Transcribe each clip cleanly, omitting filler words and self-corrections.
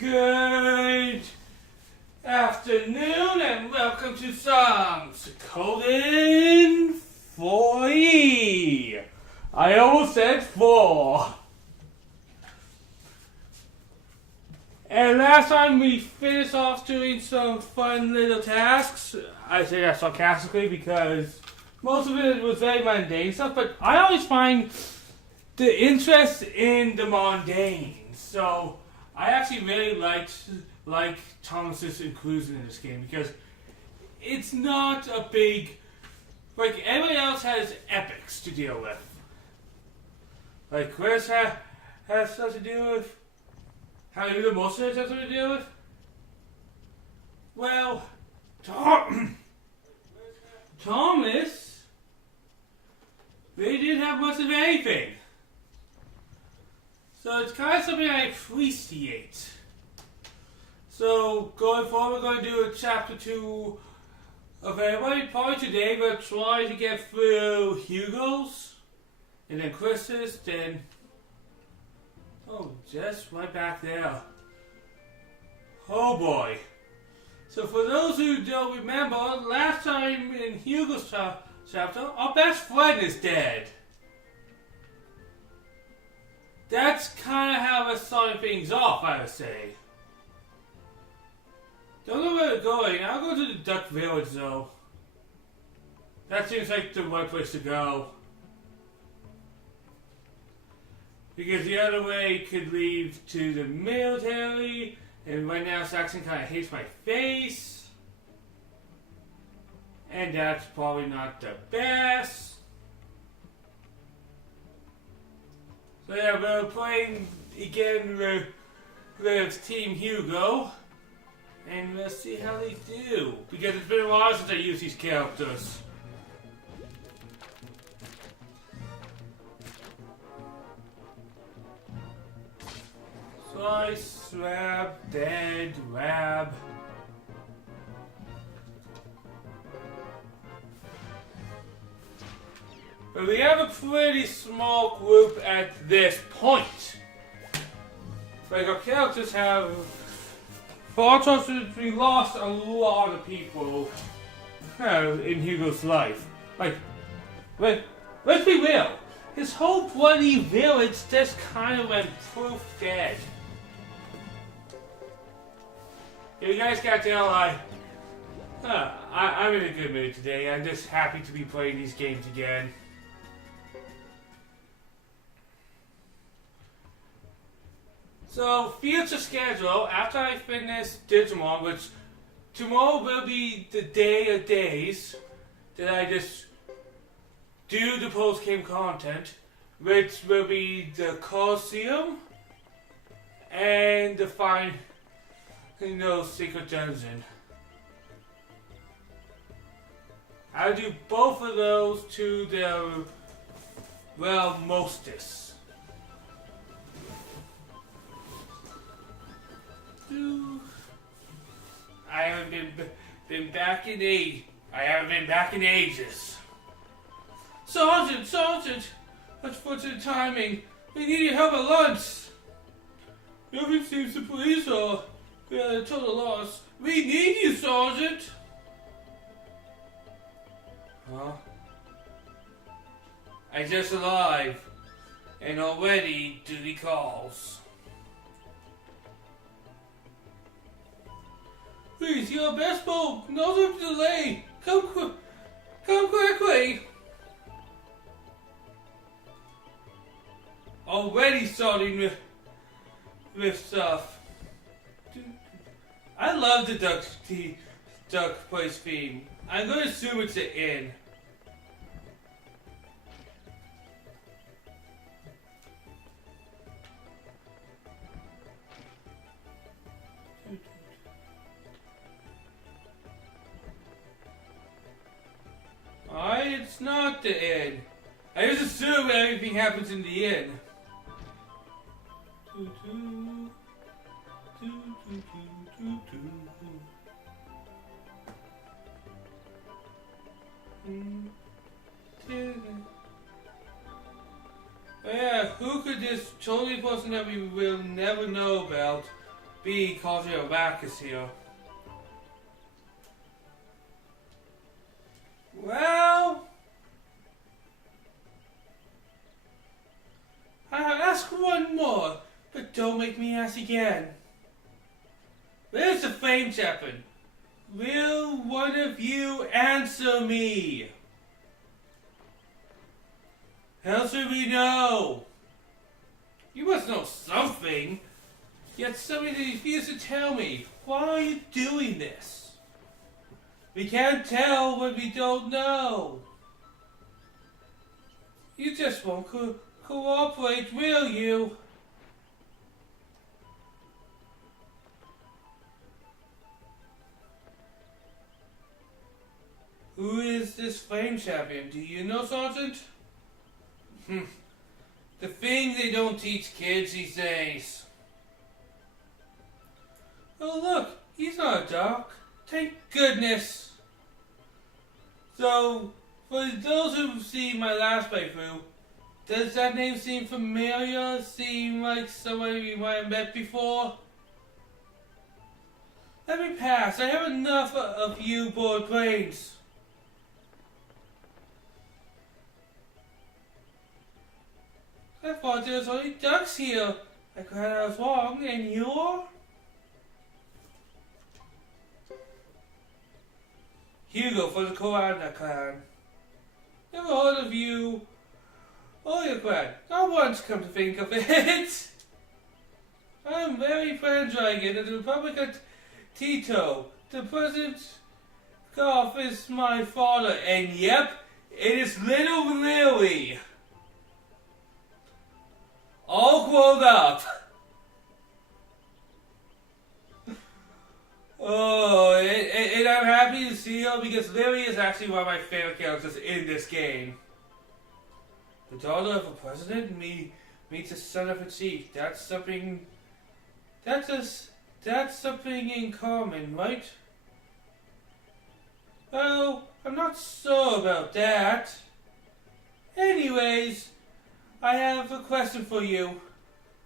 Good afternoon and welcome to some Suikoden III. I almost said 4. And last time we finished off doing some fun little tasks. I say that sarcastically because most of it was very mundane stuff, but I always find the interest in the mundane. So I actually really like Thomas's inclusion in this game because it's not a big, like everybody else has epics to deal with. Like Chris has stuff to deal with. How do the most of it has something to deal with? Well, Thomas, they didn't have much of anything. So it's kind of something I appreciate. So going forward, we're going to do a chapter 2 of everybody. Probably today we'll try to get through Hugo's, and then Chris's, then... Oh, just right back there. Oh boy. So for those who don't remember, last time in Hugo's chapter, our best friend is dead. That's kind of how we're starting things off, I would say. Don't know where we're going. I'll go to the Duck Village, though. That seems like the right place to go. Because the other way could lead to the military, and right now Saxon kind of hates my face. And that's probably not the best. So yeah, we're playing again with Team Hugo, and let's see how they do. Because it's been a while since I used these characters. Slice, swab, dead, rab. But we have a pretty small group at this point. Like our characters have... For our choices, we lost a lot of people in Hugo's life. Like, let's be real. His whole bloody village just kind of went proof dead. You guys got tell I'm in a good mood today. I'm just happy to be playing these games again. So, future schedule, after I finish Digimon, which tomorrow will be the day of days that I just do the post-game content, which will be the Coliseum and the Secret Dungeon. I'll do both of those to their, well, mostest. I haven't been back in ages. Sergeant, what's the timing? We need your help at lunch. Nothing seems to please her. We had a total loss. We need you, Sergeant. Huh? I just arrived, and already duty calls. Please, your best boat. No time to delay. Come quickly. Already starting with stuff. I love the Duck Place theme. I'm going to assume it's an inn. It's not the inn. I just assume everything happens in the inn. Yeah, who could this totally person that we will never know about B. Culture back is here. Well, I'll ask one more, but don't make me ask again. Where's the flame champion? Will one of you answer me? Answer me no. You must know something. Yet somebody refuses to tell me. Why are you doing this? We can't tell what we don't know. You just won't cooperate, will you? Who is this flame champion? Do you know, Sergeant? The thing they don't teach kids these days. Oh look, he's not a duck. Thank goodness. So, for those who've seen my last playthrough, does that name seem familiar? Seem like somebody we might have met before? Let me pass. I have enough of you bored brains. I thought there was only ducks here. I glad I was wrong. And you're? Hugo for the Koala clan. Never heard of you or your clan. Not once, come to think of it. I'm very Dragon of the Republic of Tito. The President Goff is my father, and yep, it is little Lily. All grown up. Oh, and I'm happy to see her because Lily is actually one of my favorite characters in this game. The daughter of a president meets the son of a chief. That's something in common, right? Well, I'm not sure about that. Anyways, I have a question for you.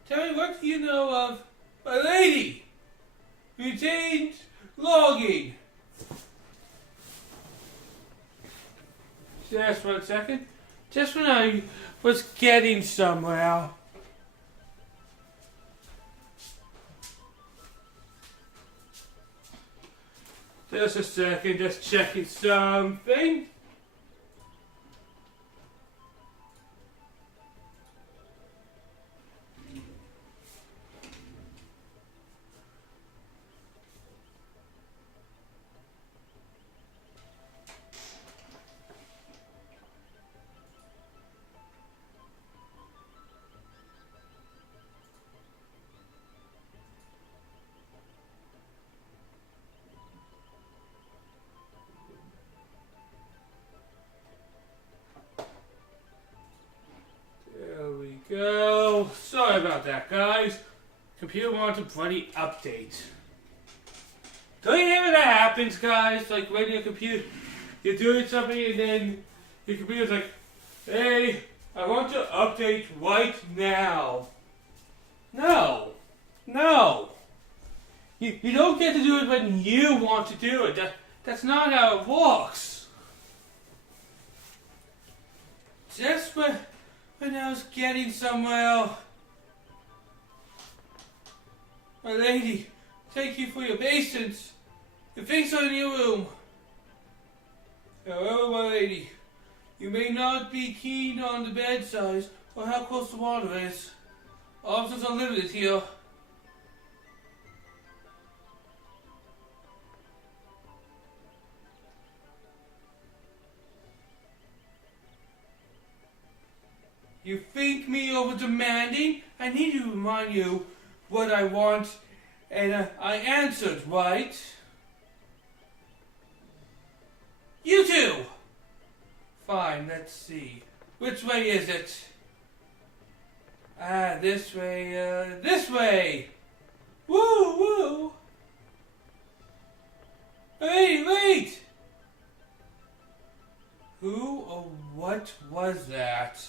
Tell me, what do you know of a lady? Retained logging. Just 1 second. Just when I was getting somewhere. Just a second, just checking something. Go. Sorry about that, guys. Computer wants a bloody update. Don't you hear when that happens, guys? Like when your computer, you're doing something and then your computer's like, hey, I want to update right now. No. No. You don't get to do it when you want to do it. That's not how it works. Just when I was getting somewhere. My lady, thank you for your patience. The things are in your room. However, my lady, you may not be keen on the bed size or how close the water is. Options are limited here. You think me over demanding? I need to remind you what I want, and I answered, right? You two! Fine, let's see. Which way is it? This way, this way! Woo, woo! Hey, wait! Who or what was that?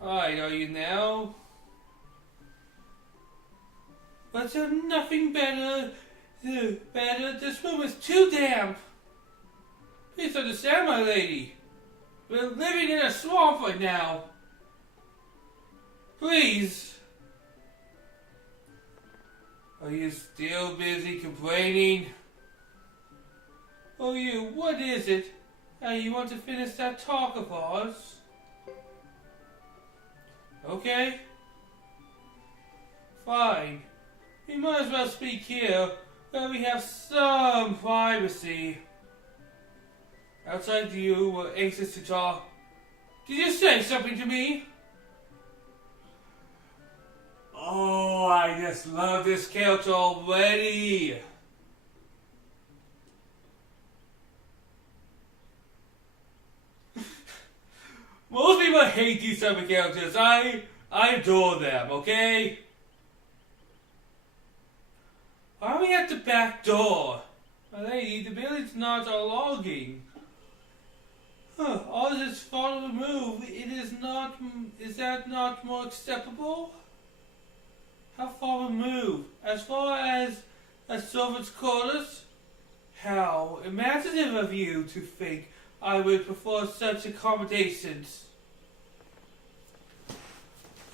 Alright, are you now? But there's nothing better. This room is too damp. Please understand, my lady. We're living in a swamp right now. Please. Are you still busy complaining? Oh, what is it? You want to finish that talk of ours? Okay. Fine. We might as well speak here, where we have some privacy. Outside you were anxious to talk. Did you say something to me? Oh, I just love this couch already. Most people hate these type of couches. I adore them, okay? Why are we at the back door? My lady, the building's not our logging. All this follow the move, is that not more acceptable? How far removed? As far as a servant's quarters? How imaginative of you to think I would prefer such accommodations.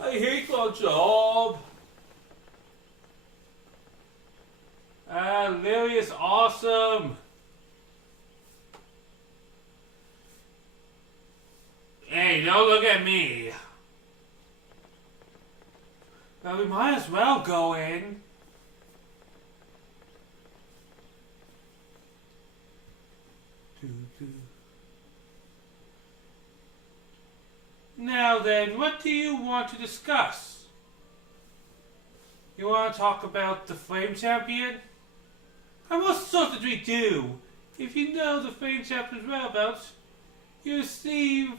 I hate my job. Lily is awesome. Hey, don't look at me. Well, we might as well go in. Now then, what do you want to discuss? You want to talk about the Flame Champion? I'm most certain we do. If you know the Flame Champion's whereabouts, you receive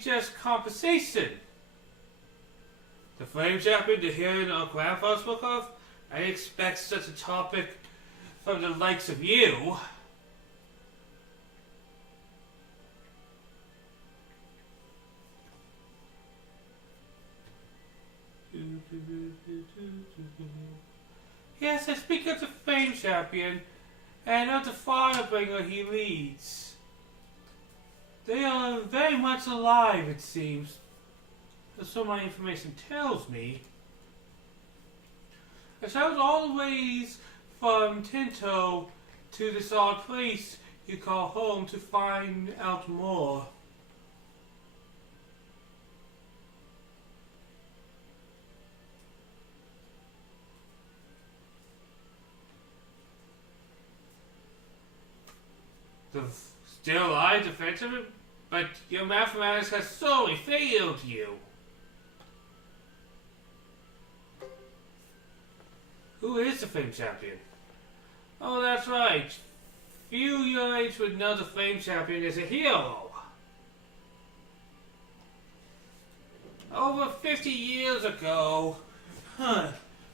just compensation. The Flame Champion to hear our grandfather spoke of? I expect such a topic from the likes of you. Yes, I speak of the Flame Champion and of the Firebringer he leads. They are very much alive, it seems. So my information tells me. I traveled all the ways from Tinto to this odd place you call home to find out more. Still alive, defensive, but your mathematics has sorely failed you. Who is the Flame Champion? Oh, that's right. Few your age would know the Flame Champion is a hero. Over 50 years ago,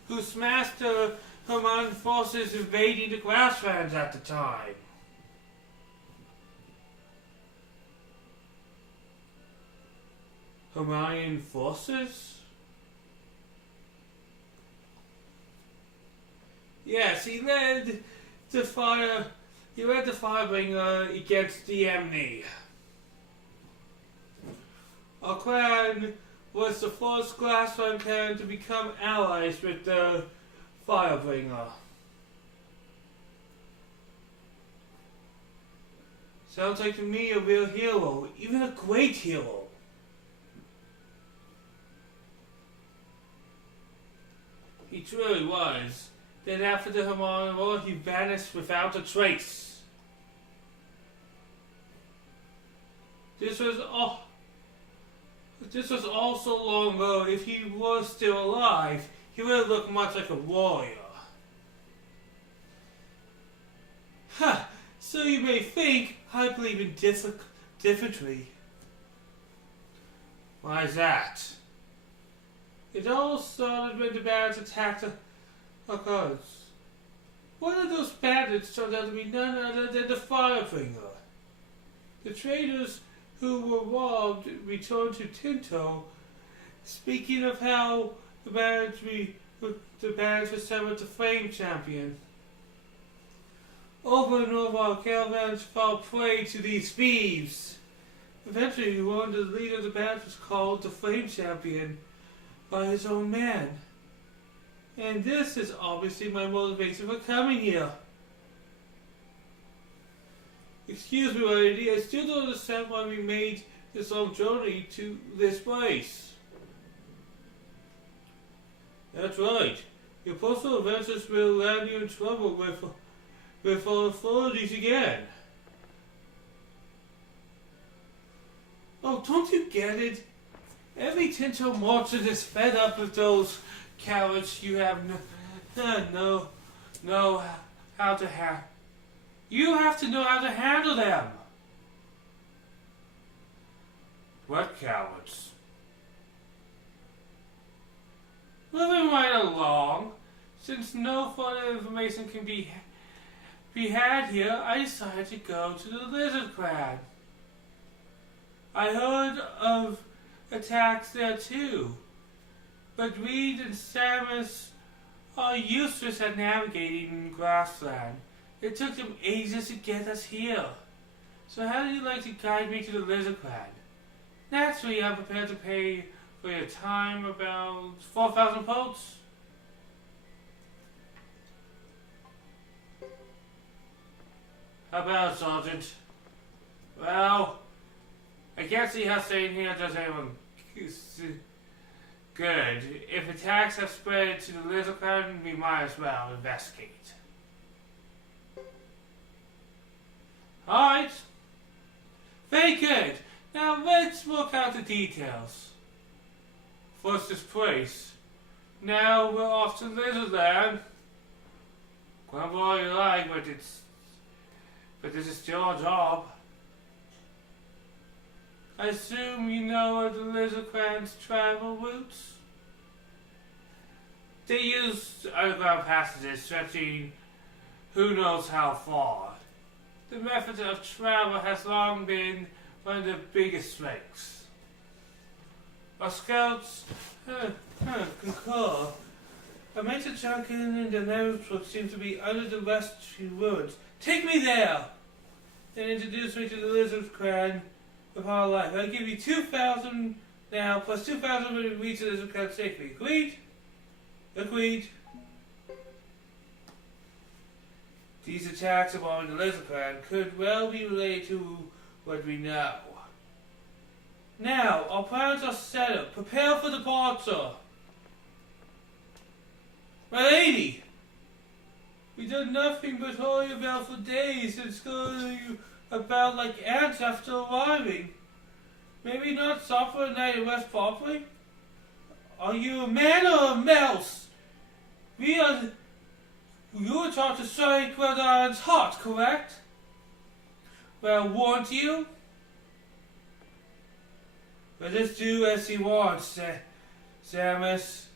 who smashed the Herman forces invading the grasslands at the time. Herman forces? Yes, he led the Firebringer against the enemy. Our clan was the first Glassland clan to become allies with the Firebringer. Sounds like to me a real hero, even a great hero. He truly was. Then after the Herman War, he vanished without a trace. This was all so long ago. If he was still alive, he would look much like a warrior. Ha! So you may think I believe in differently. Why is that? It all started when the bands attacked us. One of those bandits turned out to be none other than the Firefinger. The traders who were robbed returned to Tinto, speaking of how the bandits were sent with the Flame Champion. Over and over, our caravans fell prey to these thieves. Eventually, one of the leaders of the band was called the Flame Champion by his own man. And this is obviously my motivation for coming here. Excuse me, my lady, I still don't understand why we made this long journey to this place. That's right. Your postal adventures will land you in trouble with our authorities again. Oh, don't you get it? Every Tinto merchant is fed up with those cowards. You have no how to handle. You have to know how to handle them. What cowards? Moving right along, since no further information can be had here, I decided to go to the Lizard Clan. I heard of attacks there too, but Reed and Samus are useless at navigating grassland. It took them ages to get us here. So how do you like to guide me to the Lizard Clan? Naturally, I'm prepared to pay for your time about 4,000 potes. How about it, Sergeant? Well, I can't see how staying here does anyone good. If attacks have spread to the Lizard Clan, we might as well investigate. Alright. Very good. Now let's work out the details. First this place. Now we're off to Lizardland. Grumble all you like, but this is still our job. I assume you know of the Lizard Clan's travel routes? They use underground passages stretching who knows how far. The method of travel has long been one of the biggest strengths. Our scouts concur. A major junction in the network seems to be under the western ruins. Take me there! Then introduce me to the Lizard Clan of our life. I'll give you 2,000 now, plus 2,000 when we reach the Lizard Clan safely. Agreed? Agreed. These attacks among the Lizard Clan could well be related to what we know. Now, our plans are set up. Prepare for departure. My lady! We've done nothing but hurry about for days and scurry about like ants after arriving. Maybe not stop for a night and rest properly? Are you a man or a mouse? You were taught to strike Red Iron's heart, correct? Well, weren't you? But just do as he wants, Samus.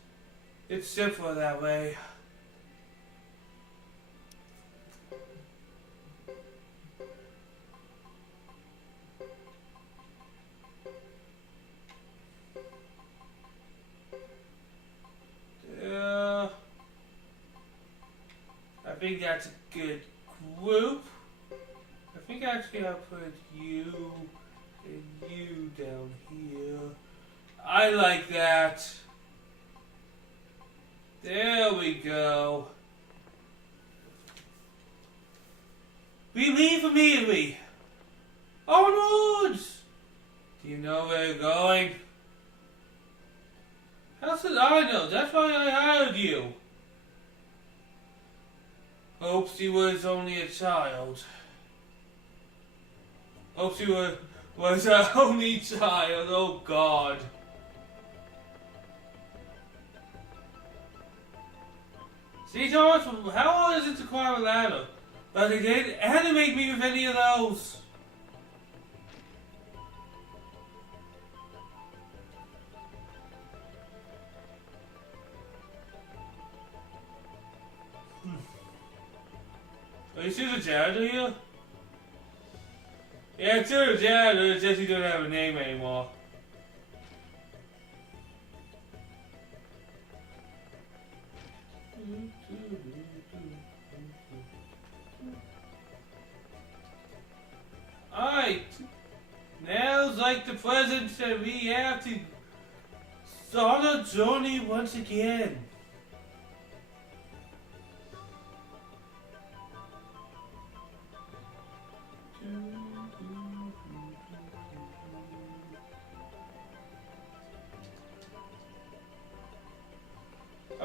It's simpler that way. I think that's a good group. I think actually I'll put you and you down here. I like that. There we go. We leave immediately. Onwards! Do you know where you're going? How should I know? That's why I hired you. Hopes he was only a child. Hopes he was an only child. Oh God. See, Thomas, how hard is it to climb a ladder? But they didn't animate me with any of those. Are you still the janitor here? Yeah, it's still the janitor, it's just he doesn't have a name anymore. Alright, now's like the present and we have to start our journey once again.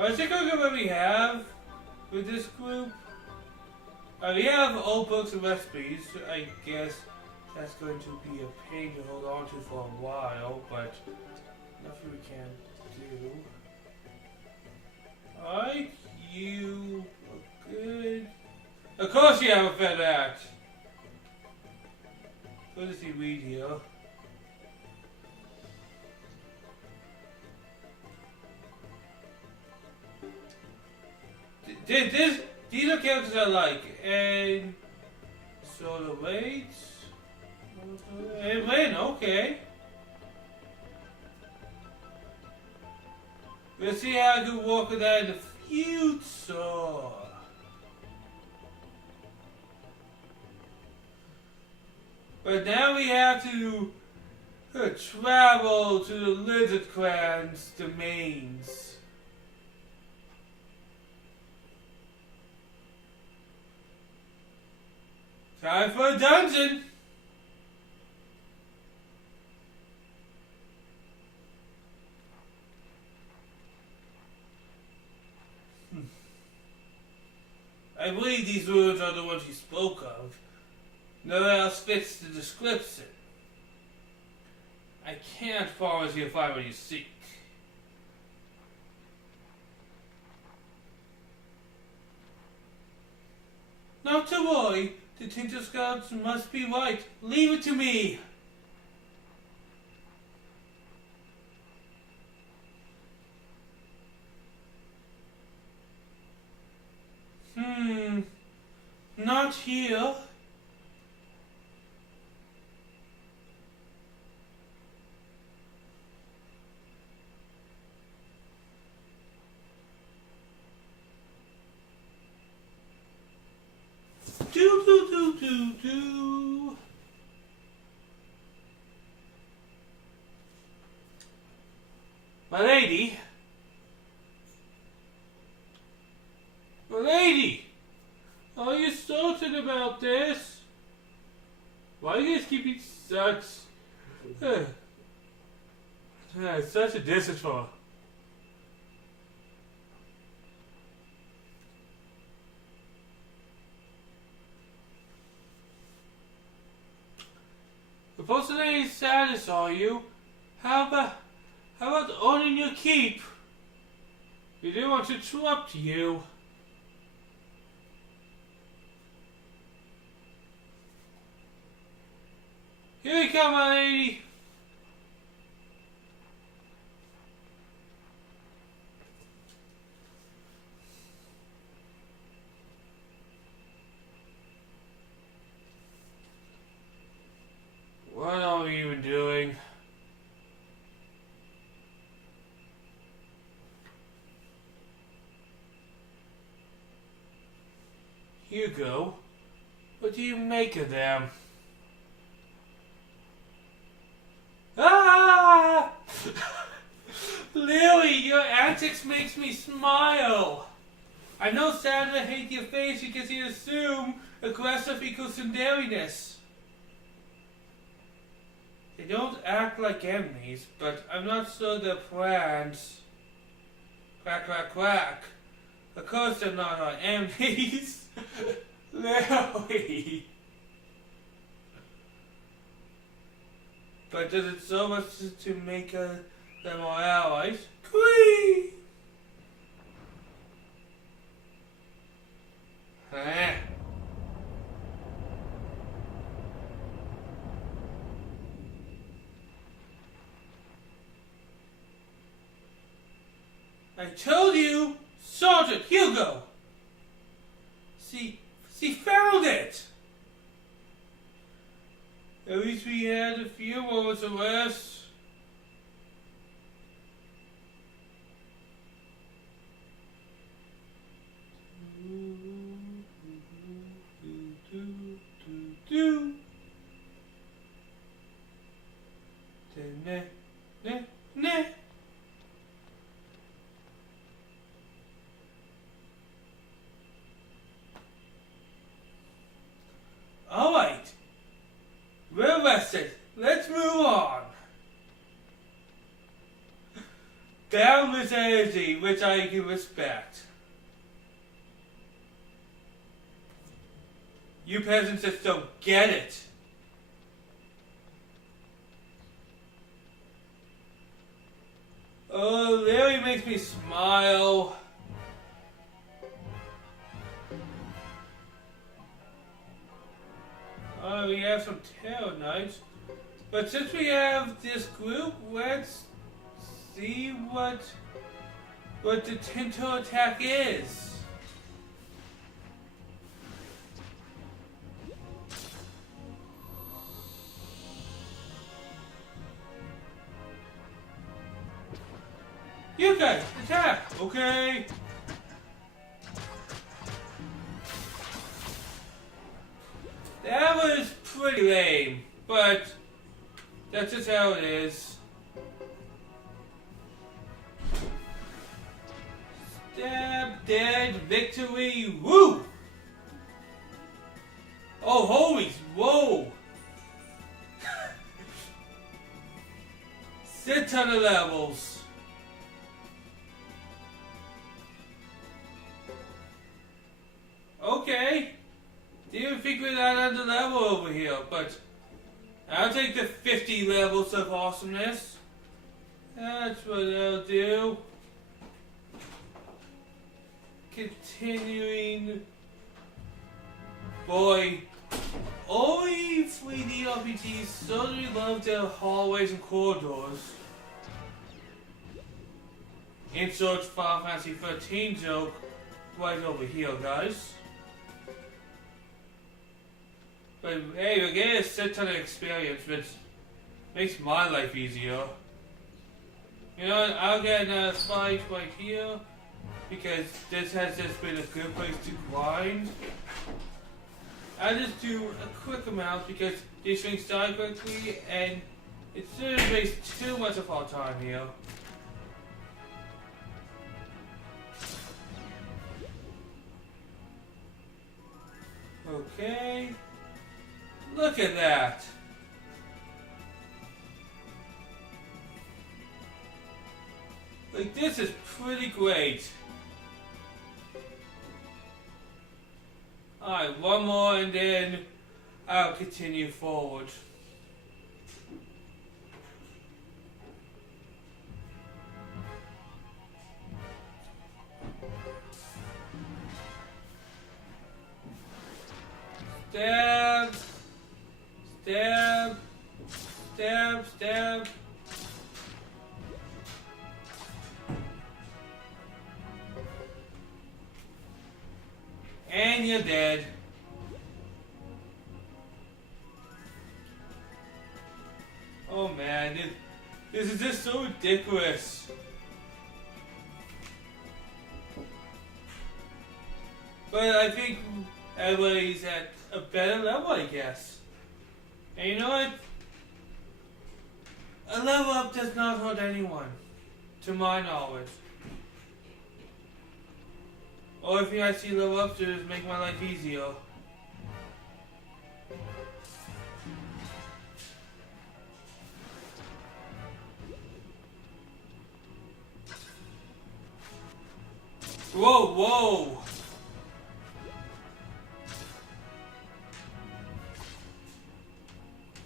I think I'll get what we have with this group. We have old books and recipes. I guess that's going to be a pain to hold on to for a while, but nothing we can do. Alright, you look good. Of course you have a feather axe. Good to see Weed here. These are characters I like, and sort of wait, and win, okay. We'll see how I can work with that in the future. But now we have to travel to the Lizard Clan's domains. Time for a dungeon! I believe these ruins are the ones you spoke of. No one else fits the description. I can't promise you'll find what you seek. Not to worry. The Tinker Scouts must be right. Leave it to me. Not here. Do. My lady. My lady. Are you certain about this? Why do you guys keep me such such a distance for? The person ain't satisfy you. How about owning your keep? We didn't want to interrupt you. Here you come, my lady. What are we even doing? Hugo, what do you make of them? Ah! Lily, your antics makes me smile. I know Sandra hates your face because you assume aggressive equals sundariness. They don't act like enemies, but I'm not sure their plans. Quack, quack, quack. Of course they're not our enemies. Lily. But does it so much to make them our allies? Queen! I told you, Sergeant Hugo! See, for She found it! At least we had a few moments of rest. Alright, we're rested. Let's move on. Boundless energy, which I can respect. You peasants just don't get it. Oh, Larry makes me smile. Oh, we have some tarot knives. But since we have this group, let's see what the Tinto attack is. You guys, attack! Okay. That was pretty lame, but that's just how it is. Stab, dead, victory, woo! Oh, holy, whoa! 600 levels. Okay. Didn't figure that out the level over here, but I'll take the 50 levels of awesomeness. That's what I'll do. Continuing. Boy, only 3D RPGs certainly love their hallways and corridors. Insert Final Fantasy 13 joke right over here, guys. But hey, we're getting a set ton of experience, which makes my life easier. You know what, I'll get another fight right here, because this has just been a good place to grind. I'll just do a quick amount, because these things die quickly, and it shouldn't waste too much of our time here. Okay. Look at that. Like, this is pretty great. Alright, one more and then I'll continue forward. Stab. Stab. Stab. Stab. And you're dead. Oh man, this is just so ridiculous. But I think everybody's at a better level, I guess. And you know what? A level up does not hurt anyone, to my knowledge. Or if you actually level up to just make my life easier. Whoa, whoa!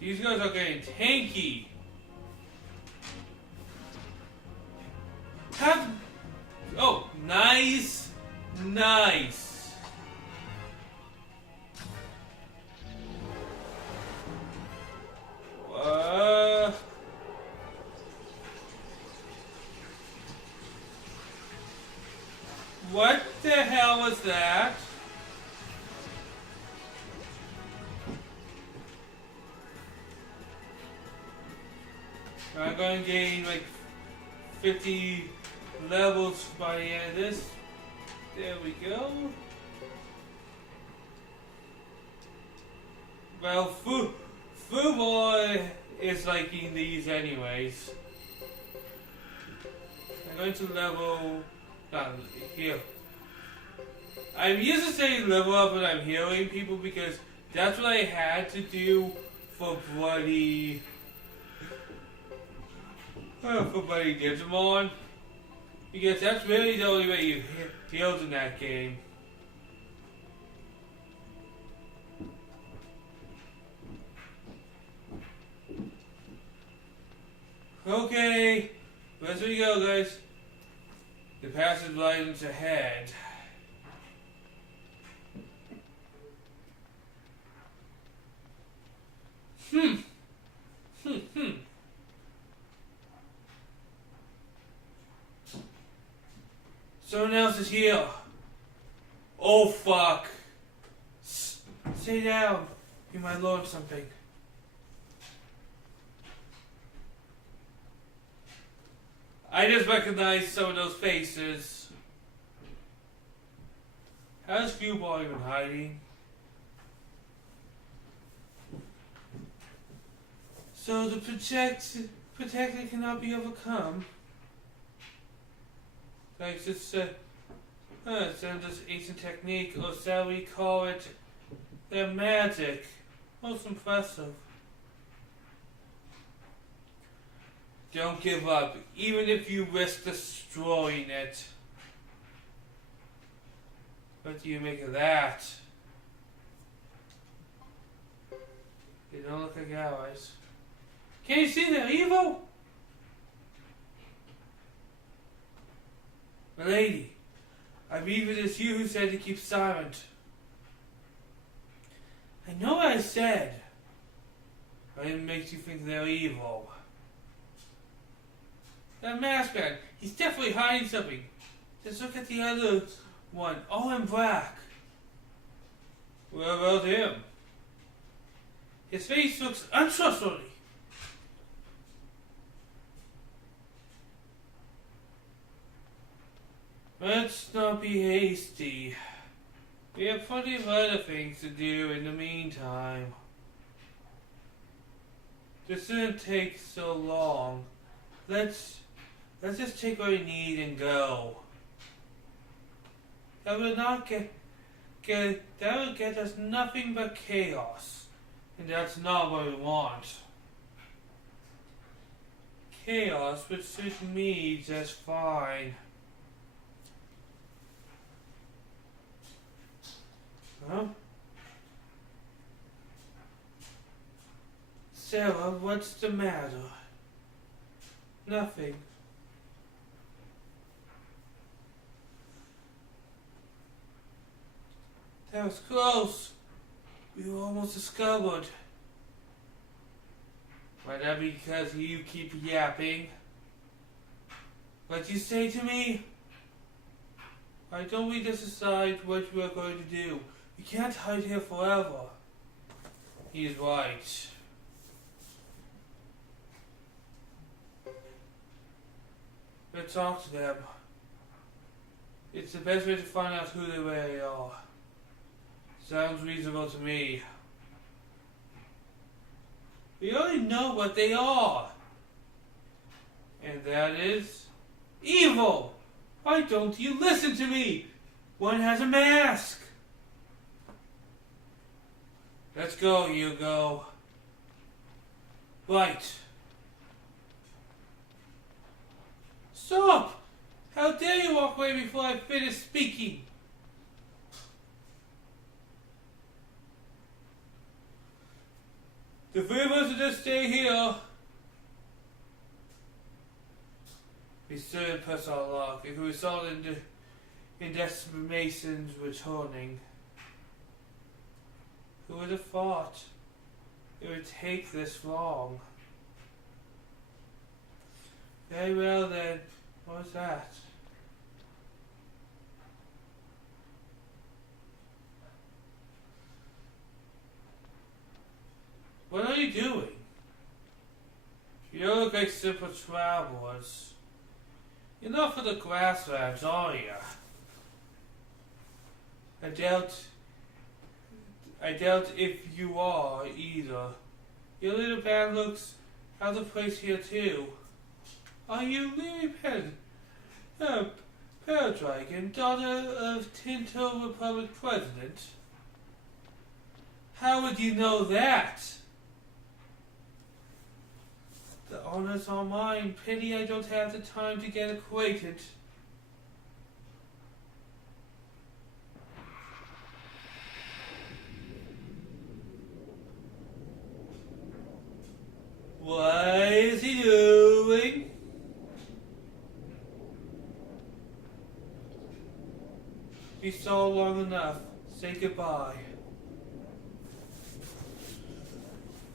These guys are getting tanky. Oh, nice. Nice. What the hell was that? I'm going to gain like 50 levels by the end of this. There we go. Well, Football is liking these anyways. I'm going to level down here. I'm used to saying level up when I'm healing people because that's what I had to do for Bloody Digimon. Because that's really the only way you heal in that game. Okay, where we go, guys? The passage lies ahead. Someone else is here. Oh fuck. Stay down. You might learn something. I just recognize some of those faces. How's Viewball even hiding? So the protector cannot be overcome. Thanks, it's this ancient technique, or shall we call it their magic. Most impressive. Don't give up, even if you risk destroying it. What do you make of that? They don't look like allies. Can't you see they're evil? Milady, I believe it is you who said to keep silent. I know what I said, but it makes you think they're evil. That masked man, he's definitely hiding something. Just look at the other one, all in black. What about him? His face looks untrustworthy. Let's not be hasty. We have plenty of other things to do in the meantime. This didn't take so long. Let's just take what we need and go. That will get us nothing but chaos. And that's not what we want. Chaos would suit me just fine. Huh? Sarah, what's the matter? Nothing. That was close. We were almost discovered. Might that be because you keep yapping? What you say to me? Why don't we just decide what we are going to do? We can't hide here forever. He's right. Let's talk to them. It's the best way to find out who they really are. Sounds reasonable to me. We already know what they are. And that is evil. Why don't you listen to me? One has a mask. Let's go, Hugo. Right. Stop! How dare you walk away before I finish speaking? The three of us will just stay here. We still press our luck. If we result in Mason's returning, who would have thought it would take this long? Very well then. What was that? What are you doing? You don't look like very simple travelers. You're not for the grasslands, are you? I doubt if you are either. Your little band looks out of place here too. Are you Lily Paradragon, daughter of Tinto Republic President? How would you know that? The honors are mine. Pity I don't have the time to get acquainted. What is he doing? We saw long enough. Say goodbye.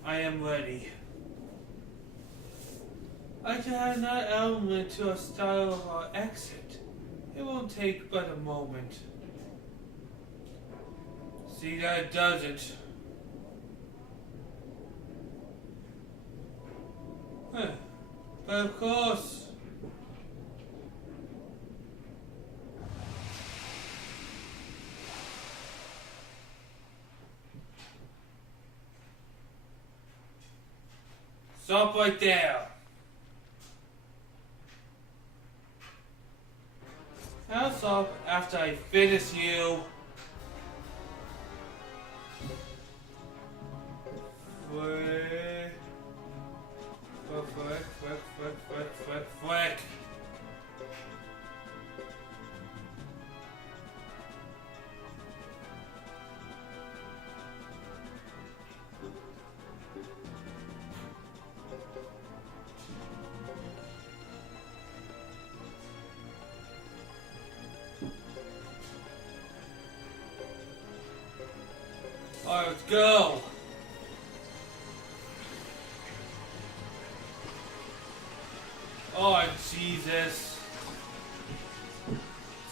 I am ready. I can add another element to our style of our exit. It won't take but a moment. See that it doesn't. But of course. Stop right there. I'll stop after I finish you. Frick. Alright, let's go. Oh, Jesus.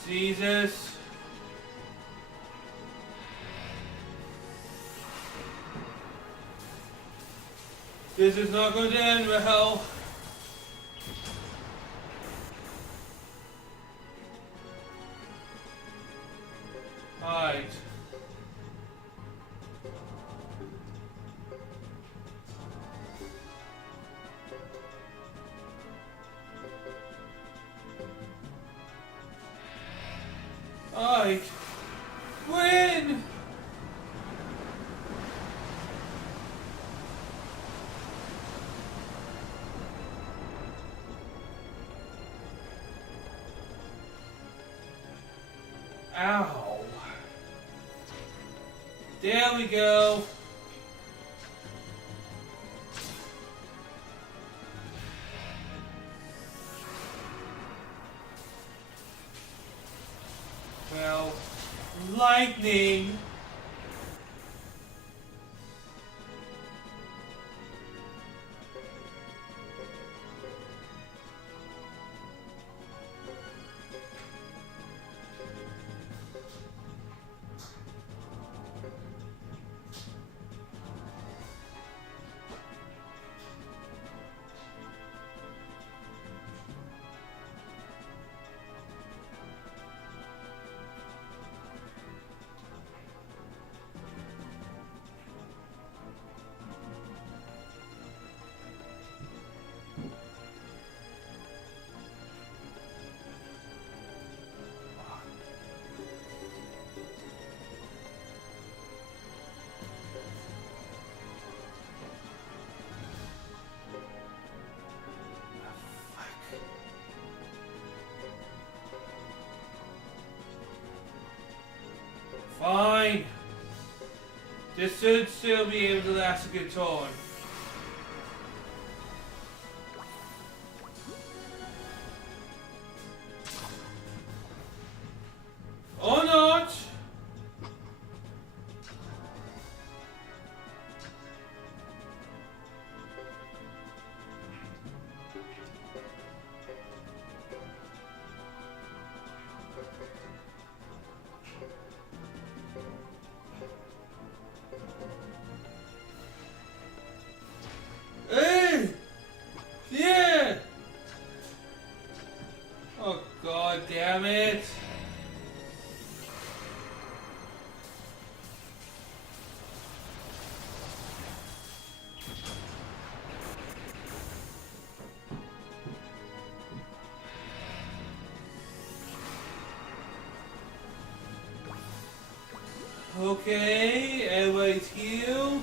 Jesus. This is not going to end well. Alright. Alright. Win! Ow. There we go. Well, lightning. Fine. This should still be able to last a good time. Or not. Okay, everybody's healed.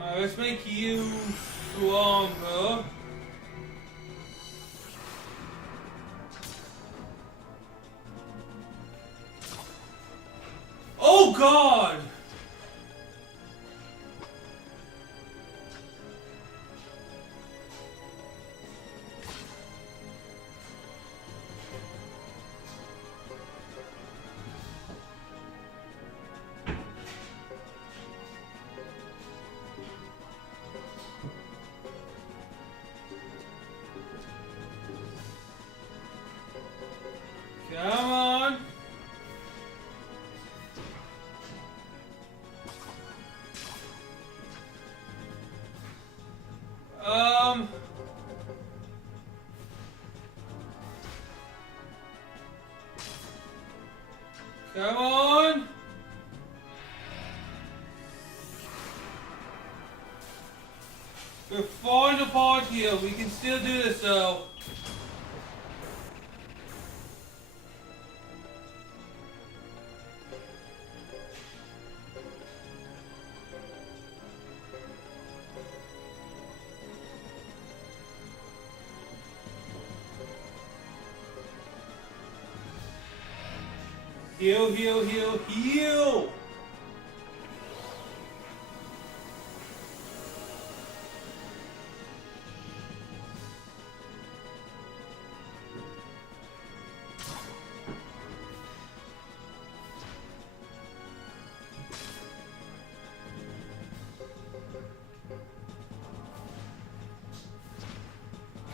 Alright, let's make you stronger. Oh God! Come on! Come on! We're falling apart here. We can still do this though. Heal, heal, heal, heal!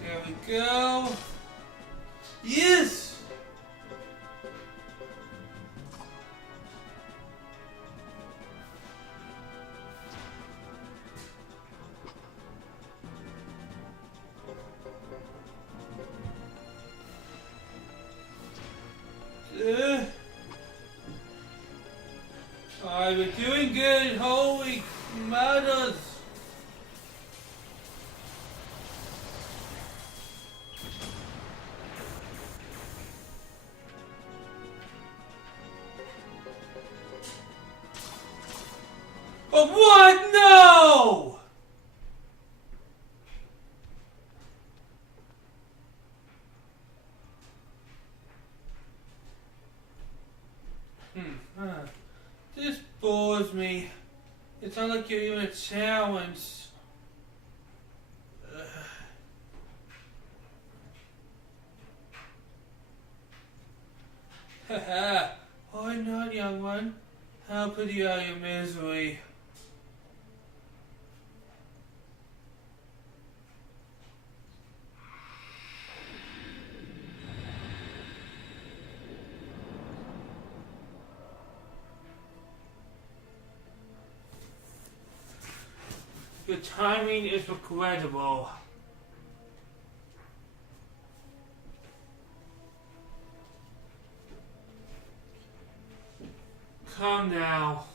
There we go. Yes! Alright, we're doing good. Holy mothers! Oh, what? No! This bores me. It's not like you're even a challenge. Haha. Why not, young one? How put you out of your misery? Your timing is regrettable. Come now.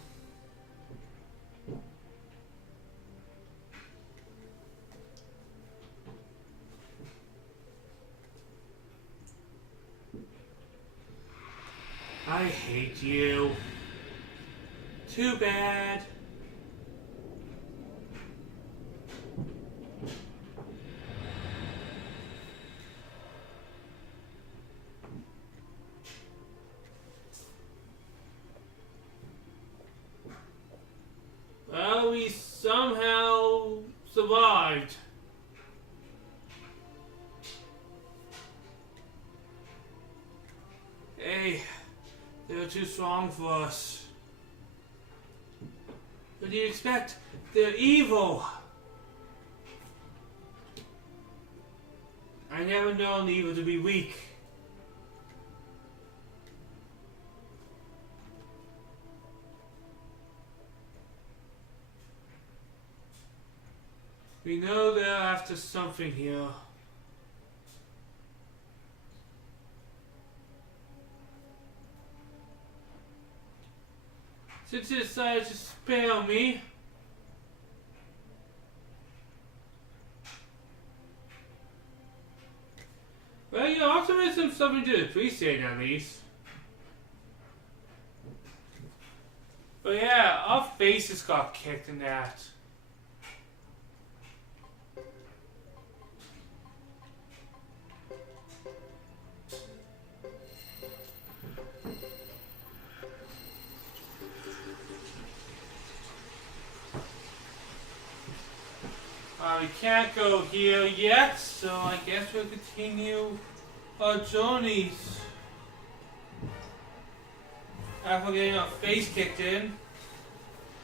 I hate you. Too bad. Well, we somehow survived. Hey, they were too strong for us. What do you expect? They're evil. I never known evil to be weak. We know they're after something here. Since you decided to spare me. Well, you optimism is something to appreciate at least. But yeah, our faces got kicked in that. We can't go here yet, so I guess we'll continue our journeys. After getting our face kicked in.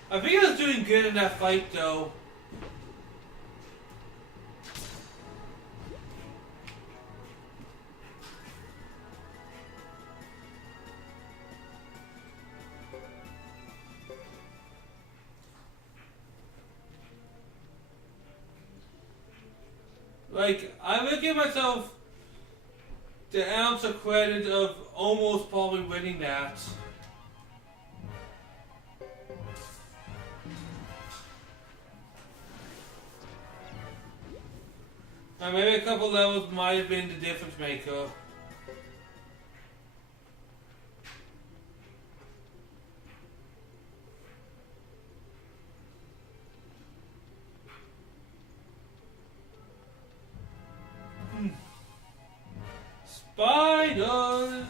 I think I was doing good in that fight though. Like, I will give myself the ounce of credit of almost probably winning that. Maybe a couple levels might have been the difference maker. Spiders!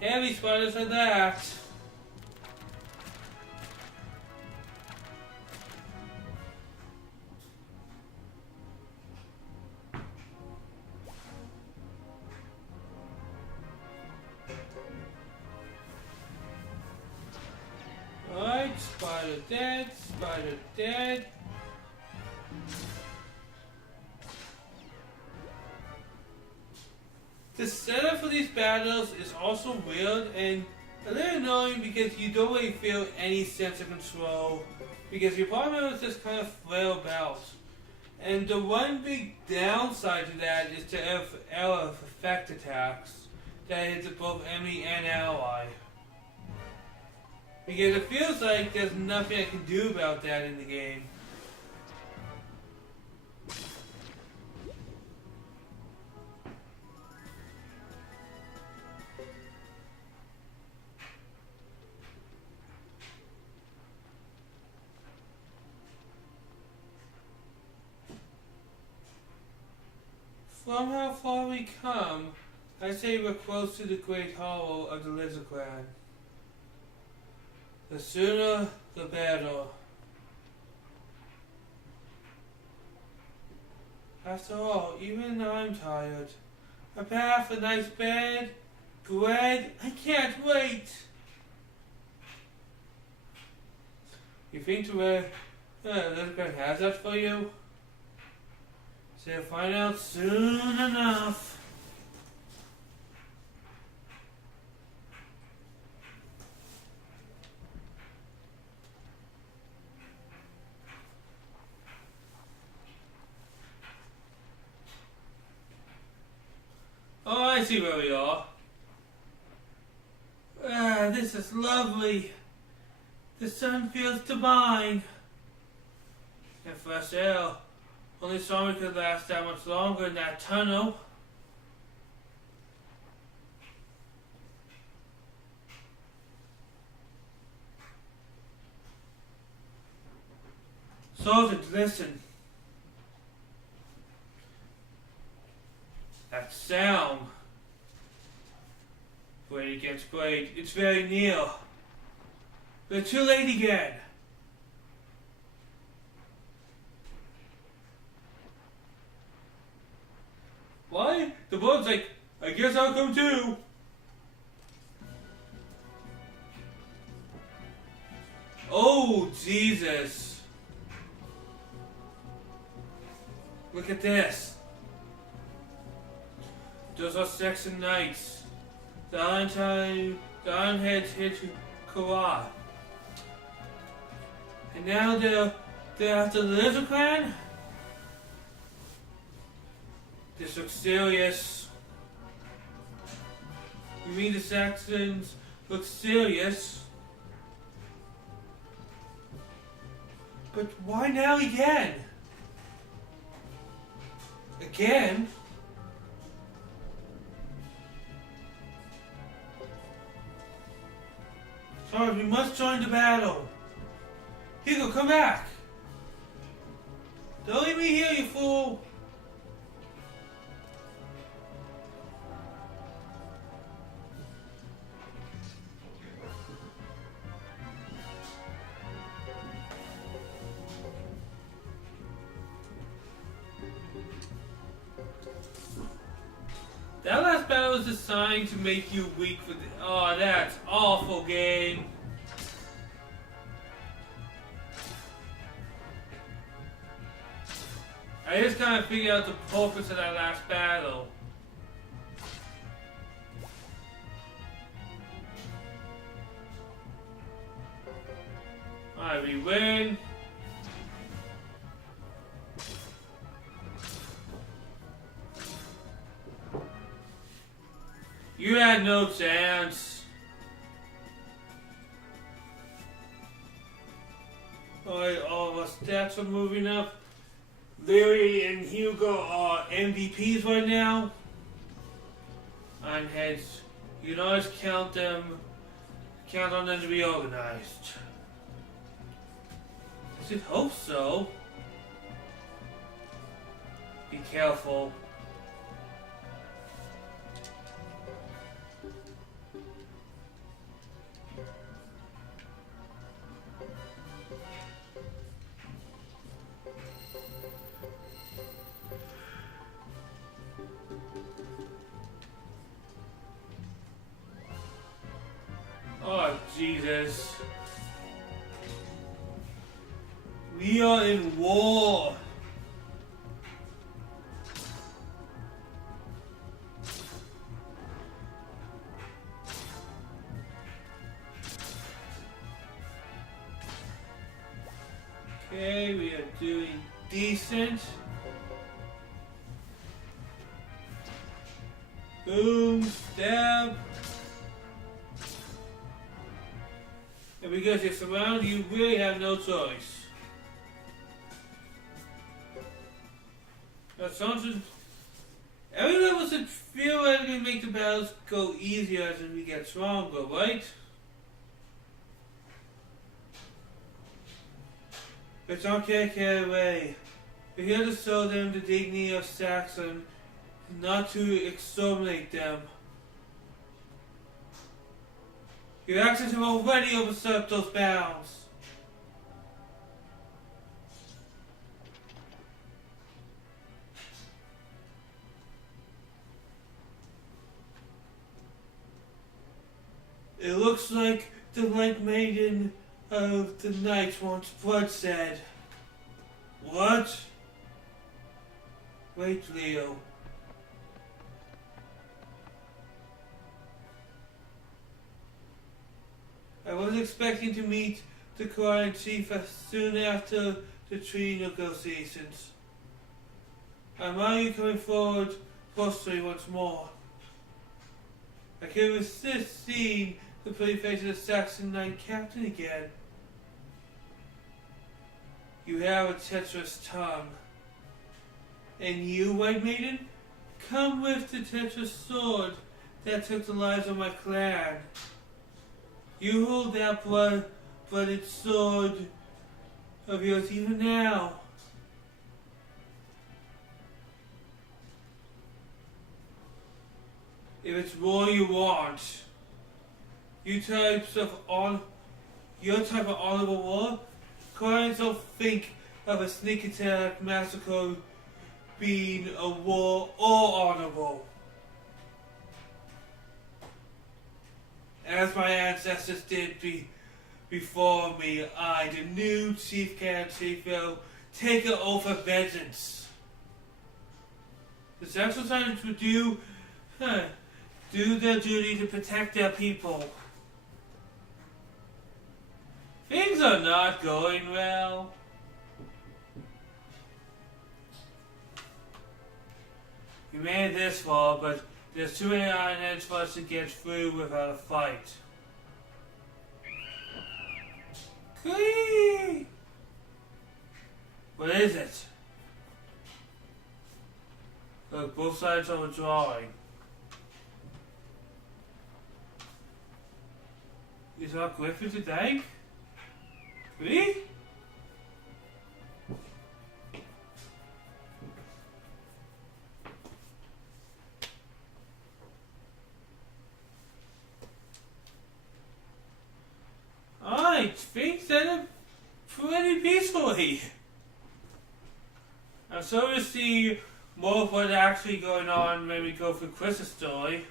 Heavy spiders are that. Alright, spider dead, spider dead. The setup for these battles is also weird and a little annoying because you don't really feel any sense of control because your partner just kind of flail about. And the one big downside to that is the error effect attacks that hits both enemy and ally. Because it feels like there's nothing I can do about that in the game. From how far we come, I say we're close to the Great Hollow of the Lizard Clan. The sooner, the better. After all, even I'm tired. A bath, a nice bed, bread, I can't wait! You think the Lizard Clan has that for you? So you'll find out soon enough. Oh, I see where we are. This is lovely. The sun feels divine. And fresh air. Only summer could last that much longer in that tunnel. Soldiers, listen. That sound. Blade against blade. It's very near. We're too late again. Why? The blood's like, I guess I'll come too. Oh, Jesus. Look at this. Those are Saxon knights. The Iron Heads here to Kara. And now they're after the Lizard Clan? This looks serious. You mean the Saxons look serious? But why now again? Again? Sorry, we must join the battle. Hugo, come back! Don't leave me here, you fool! That last battle was designed to make you weak for the... Oh, that's awful, game. I just kind of figured out the purpose of that last battle. Alright, we win. You had no chance. Alright, all of our stats are moving up. Larry and Hugo are MVPs right now. And hence, you can always count on them to be organized. I should hope so. Be careful. Oh, Jesus. We are in war. Okay, we are doing decent. Boom, stab. And because you're surrounded, you really have no choice. Now, something. Every level should theoretically make the battles go easier as we get stronger, right? But don't get carried away. We're here to show them the dignity of Saxon, not to exterminate them. Your actions have already overstepped those bounds. It looks like the Light Maiden of the Night wants bloodshed. What? Wait, Leo. I was expecting to meet the Client Chief soon after the treaty negotiations. Am I coming forward forcefully once more? I can resist seeing the pretty face of the Saxon Knight Captain again. You have a treacherous tongue. And you, White Maiden, come with the treacherous sword that took the lives of my clan. You hold that blooded sword of yours even now. If it's war you want, your type of honorable war, clients don't think of a sneak attack massacre being a war or honorable. As my ancestors did before me, I, the new Chief Chief, will take an oath of vengeance. The Saxons would do their duty to protect their people. Things are not going well. We made it this far, but there's too many islands for us to get through without a fight. Glee! What is it? Look, both sides of a drawing. Is that Griffin to Jagg? Really? I think that pretty peacefully. I'm so to see more of what's actually going on when we go through Chris's story.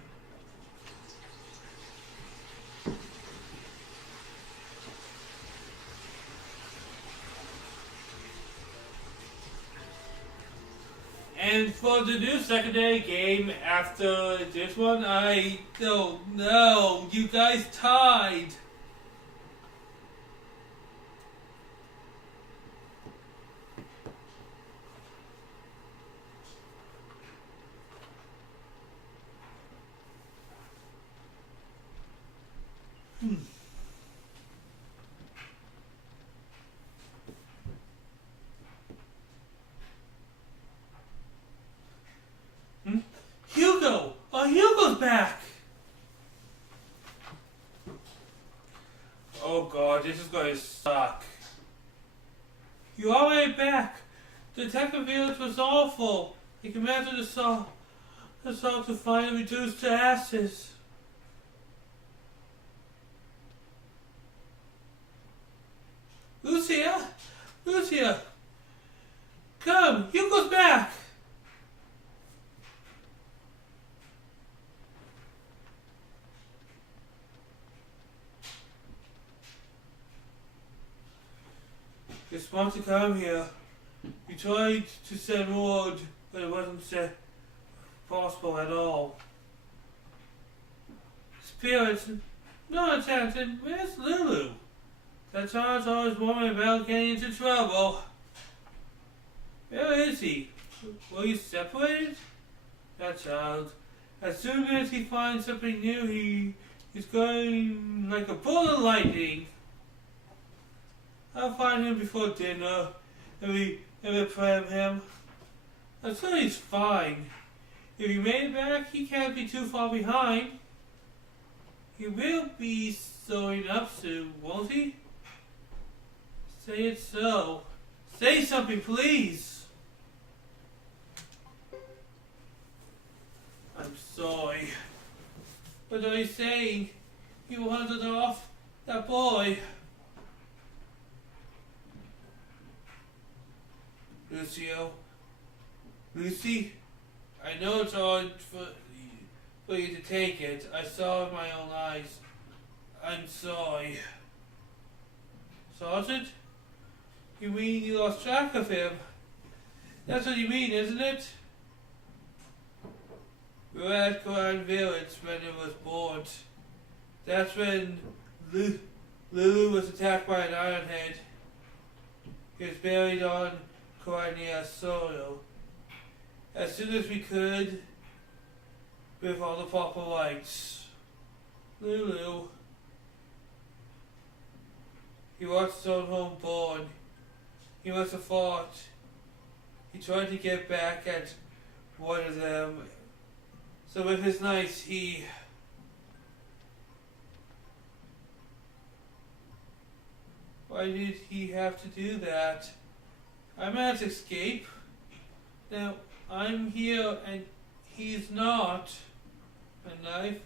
And for the new secondary game after this one, I don't know. You guys tied. Hugo! Oh, Hugo's back! Oh god, this is going to suck. You already back. The attack of Village was awful. He commanded the assault to finally reduce to ashes. Lucia! Lucia! Come! Hugo's back! Just want to come here. We tried to send word, but it wasn't possible at all. Spirits, no attention. Where's Lulu? That child's always warning about getting into trouble. Where is he? Were you separated? That child. As soon as he finds something new, he's going like a bolt of lightning. I'll find him before dinner and reprime him. I'm sure he's fine. If he made it back, he can't be too far behind. He will be sewing up soon, won't he? Say it so. Say something, please. I'm sorry. What are you saying? You hunted off that boy. Lucy, I know it's hard for you to take it. I saw it with my own eyes. I'm sorry. Sergeant? You mean you lost track of him? That's what you mean, isn't it? We were at Koran Village when it was born. That's when Lulu was attacked by an ironhead. He was buried on Koran soil. As soon as we could, with all the proper rites. Lulu. He watched his own home born. He must have fought. He tried to get back at one of them. So with his knife, Why did he have to do that? I managed to escape. Now, I'm here and he's not. My knife.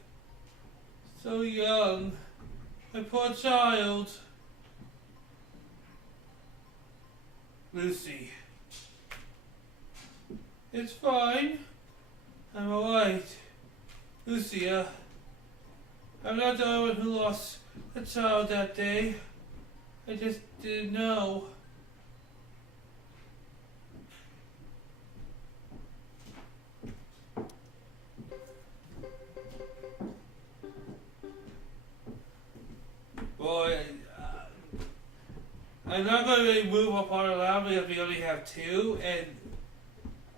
So young. My poor child. Lucy. It's fine. I'm alright. Lucia. I'm not the only one who lost a child that day. I just didn't know. Boy, I'm not going to really move upon it loud because we only have two, and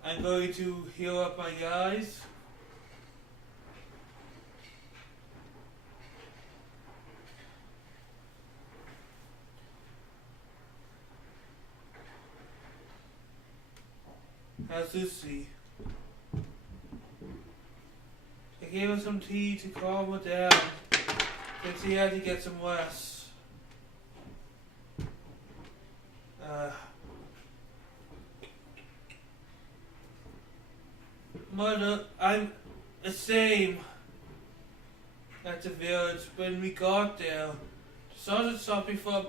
I'm going to heal up my guys. How's Lucy? I gave her some tea to calm her down, since she had to get some rest. Mother, I'm the same at the village. When we got there, the sergeant stopped me from.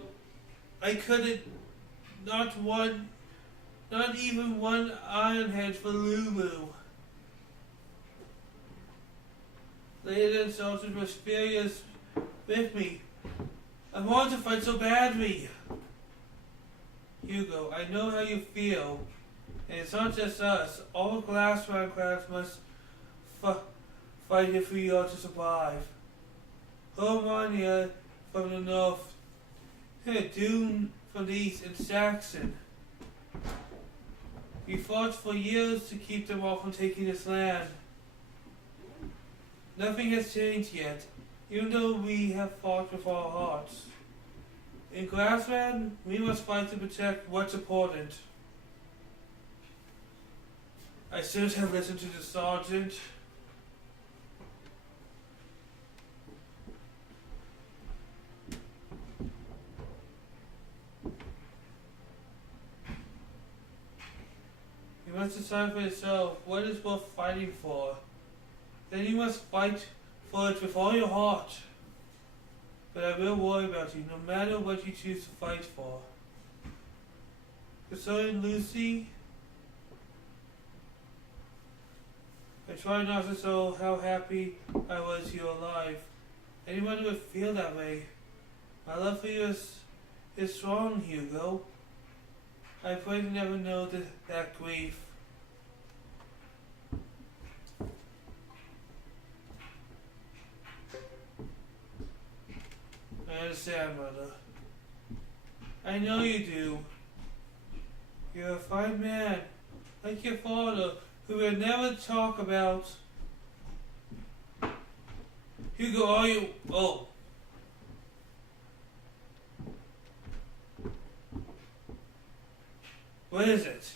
I couldn't. Not even one iron head for Lulu. Later, the sergeant was furious with me. I wanted to fight so badly. Hugo, I know how you feel. And it's not just us. All glass minecrafts must fight if we are to survive. Romania from the north, Dune from the east, and Saxon. We fought for years to keep them all from taking this land. Nothing has changed yet, even though we have fought with our hearts. In Grassland, we must fight to protect what's important. I should have listened to the sergeant. You must decide for yourself what is worth fighting for. Then you must fight for it with all your heart. But I will worry about you, no matter what you choose to fight for. Concerning Lucy, I try not to show how happy I was you're alive. Anyone would feel that way. My love for you is strong, Hugo. I pray to never know that grief. I understand, Mother. I know you do. You're a fine man, like your father, who will never talk about. Hugo, are you? Oh. What is it?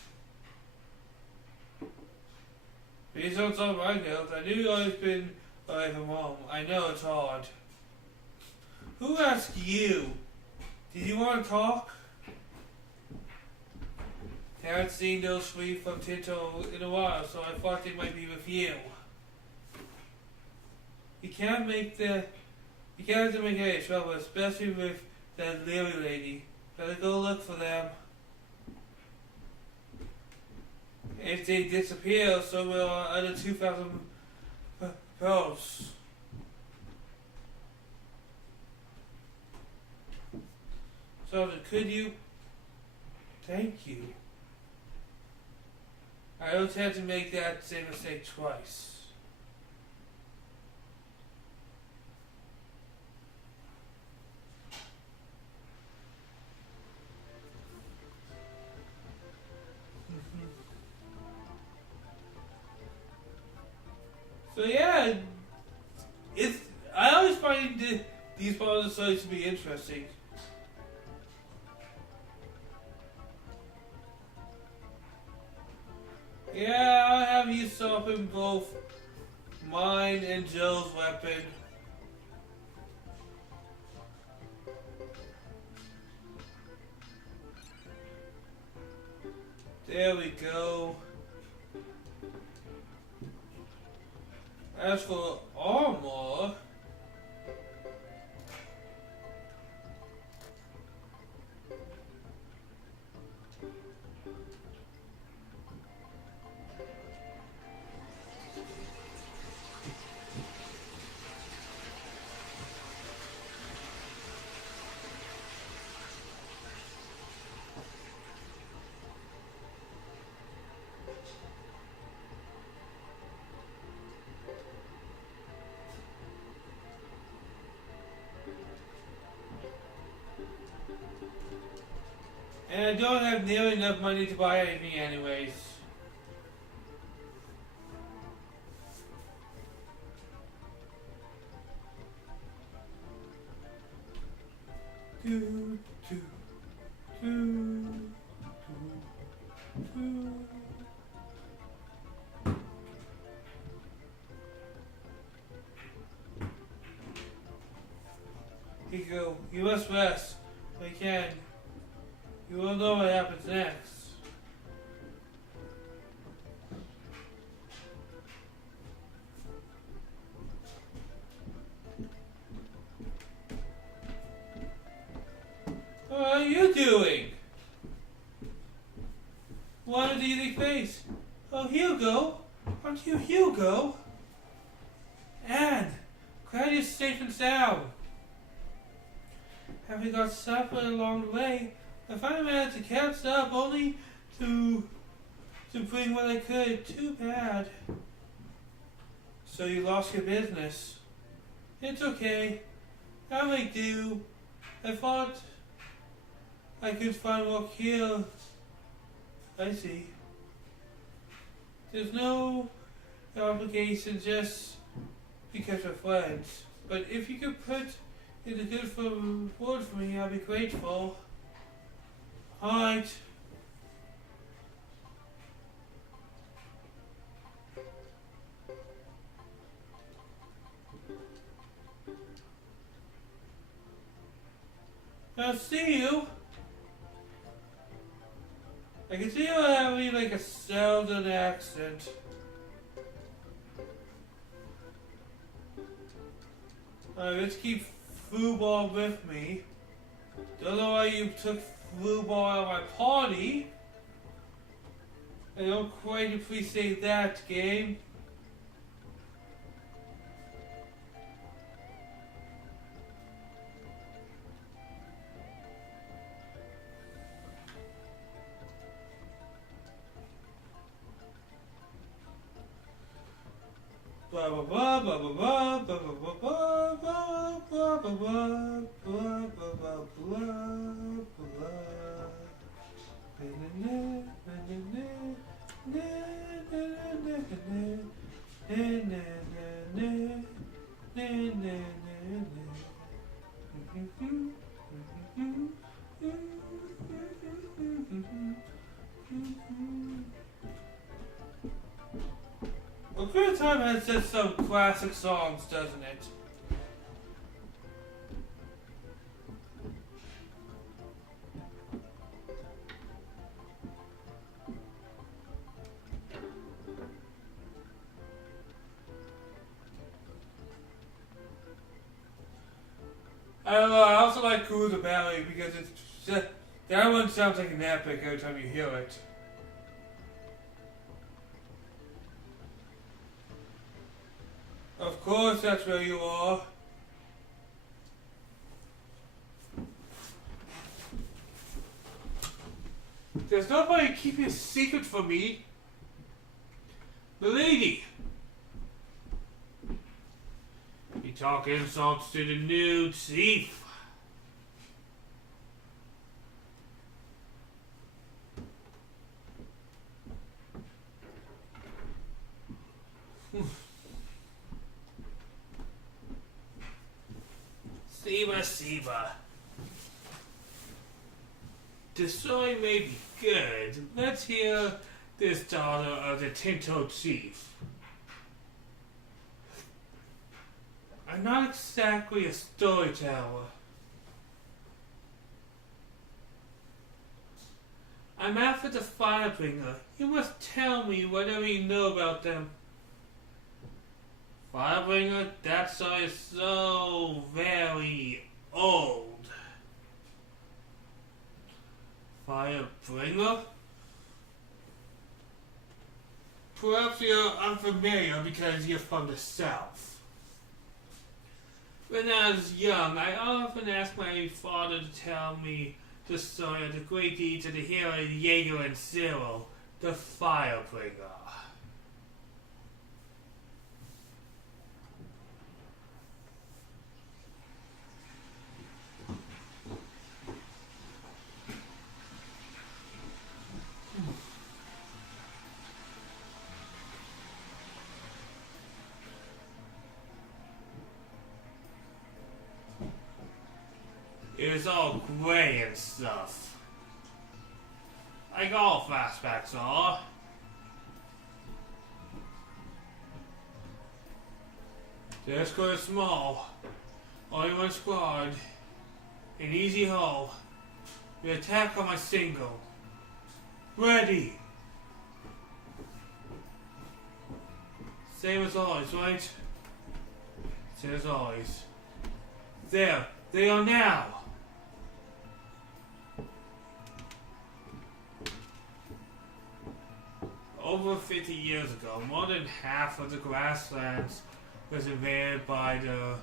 Please don't talk my guilt. I knew you always been away from home. I know it's hard. Who asked you? Did you want to talk? I haven't seen those three from Tinto in a while, so I thought they might be with you. You can't have to make any trouble, especially with that Lily lady. Better go look for them. If they disappear, so will our other 2,000 pearls. So could you? Thank you. I don't have to make that same mistake twice. So yeah, I always find these parts of the stories to be interesting. Yeah, I'll have you sharpen both mine and Joe's weapon. There we go. As for armor, and I don't have nearly enough money to buy anything anyways. You must rest. Again, you will know what happens next. What are you doing? What a easy face. Oh, Hugo. Aren't you Hugo? Anne, glad you're safe and sound. Having got suffered along the way, I finally managed to catch up only to bring what I could. Too bad. So you lost your business. It's okay. I'll make do. I thought I could find work here. I see. There's no obligation just because we're friends. But if you could put in a good word for me, I'll be grateful. Alright. I'll see you. I can see you having like a southern accent. Alright, let's keep football with me. Don't know why you took football out of my party. I don't quite appreciate that, game. Blah blah blah blah blah blah blah blah blah blah blah blah blah blah Well, Good Time has just some classic songs, doesn't it? I don't know, I also like Cool the Valley because it's just, that one sounds like an epic every time you hear it. Of course, that's where you are. There's nobody keeping a secret from me. Milady! You talk insults to the new thief. Siba. The story may be good. Let's hear this daughter of the Tinto Chief. I'm not exactly a storyteller. I'm after the Firebringer. You must tell me whatever you know about them. Firebringer? That story is so very old. Firebringer? Perhaps you're unfamiliar because you're from the south. When I was young, I often asked my father to tell me the story of the great deeds of the hero Jaeger and Cyril, the Firebringer. It was all gray and stuff. Like all flashbacks are. The escort is small. Only one squad. An easy haul. We attack on my single. Ready. Same as always, right? Same as always. There, they are now. Over 50 years ago, more than half of the grasslands was invaded by the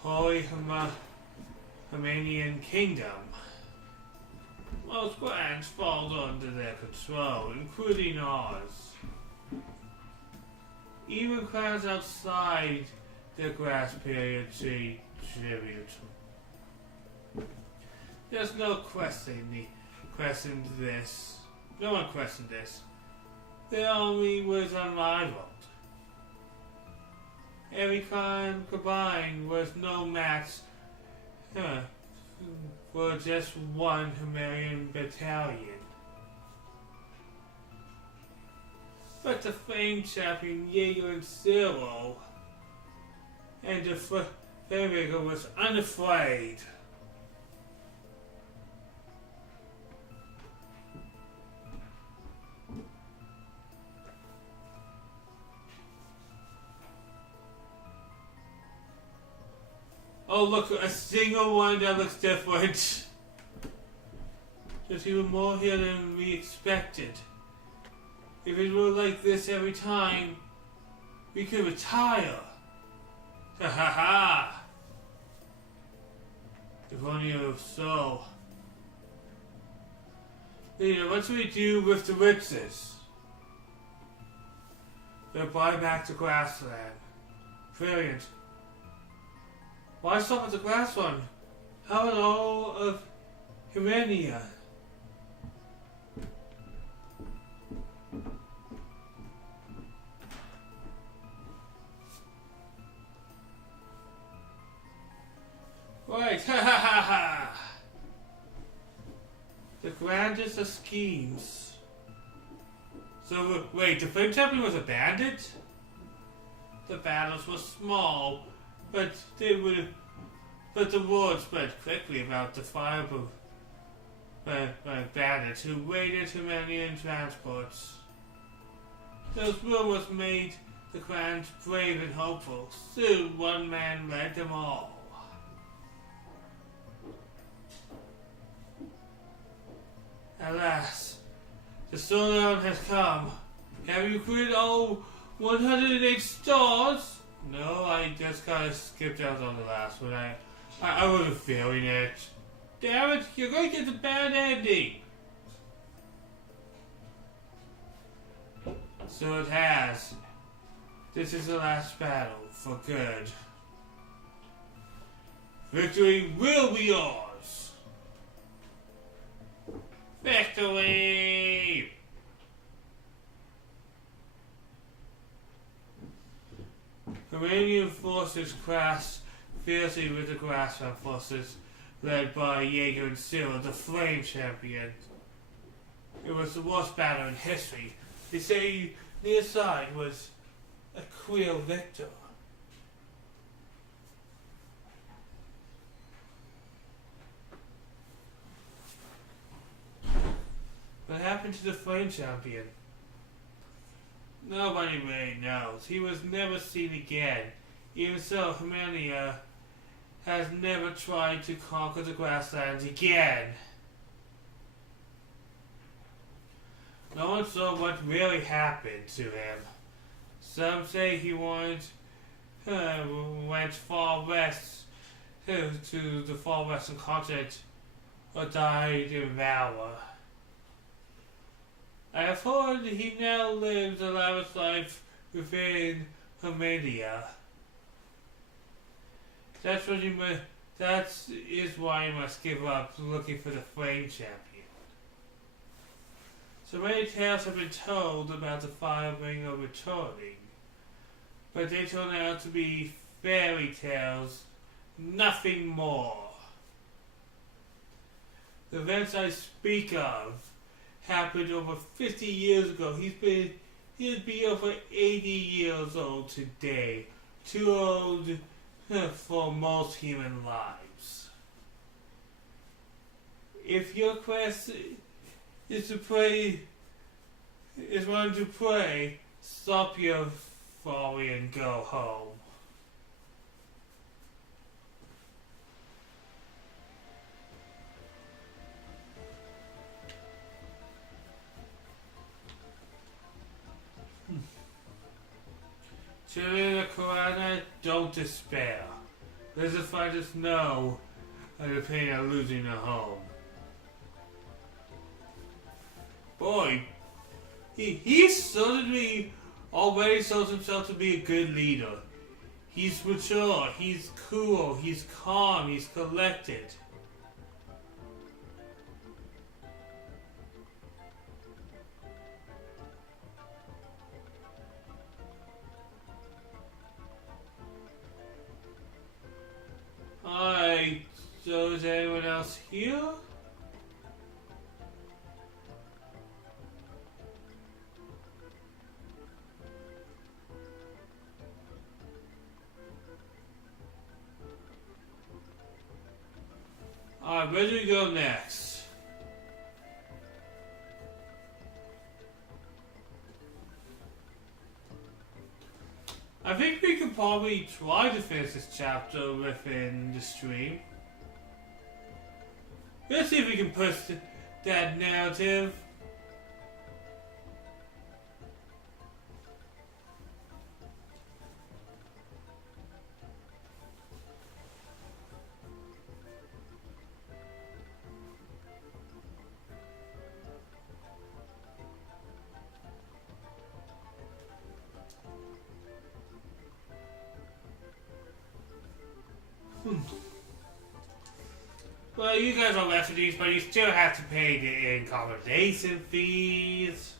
Holy Himanian Kingdom. Most lands fall under their control, including ours. Even clans outside the grass period see tribute. There's no questioning this. No one questioned this. The army was unrivaled. Every clan combined was no match for just one Himalayan battalion. But the famed champion Jagg and Zero and the Flamewaker was unafraid. Oh look, a single one that looks different. There's even more here than we expected. If it were like this every time, we could retire. Ha ha ha! If only it was so. Leader, what should we do with the riches? We'll buy back the grassland. Brilliant. Why stop at the grass one? How about all of Himania? Right, ha ha ha ha! The grandest of schemes. So, wait, the Flame Champion was a bandit? The battles were small, but the word spread quickly about the fire bandits who raided Himalayan transports. Those rumors made the clans brave and hopeful. Soon one man led them all. Alas, the slowdown has come. Have you recruited all 108 stars? No, I just kind of skipped out on the last one. I wasn't feeling it. Damn it, you're going to get the bad ending. So it has. This is the last battle, for good. Victory will be yours. Victory! Iranian forces clashed fiercely with the grassland forces led by Jagg and Zero, the Flame Champion. It was the worst battle in history. They say neither side was a clear victor. What happened to the Flame Champion? Nobody really knows. He was never seen again. Even so, Himania has never tried to conquer the grasslands again. No one saw what really happened to him. Some say he went far west to the far western continent or died in valor. I have heard he now lives a lavish life within Himania. That is why you must give up looking for the Flame Champion. So many tales have been told about the Firebringer returning, but they turn out to be fairy tales, nothing more. The events I speak of happened over 50 years ago. He'd be over 80 years old today. Too old for most human lives. if your quest is to pray, is one to pray, stop your folly and go home. Children of Corona, don't despair. Lizard fighters know the pain of losing a home. Boy, he certainly already shows himself to be a good leader. He's mature, he's cool, he's calm, he's collected. Alright, so is anyone else here? Alright, where do we go next? I think we could probably try to finish this chapter within the stream. Let's see if we can push that narrative. Well, you guys are refugees, but you still have to pay the accommodation fees.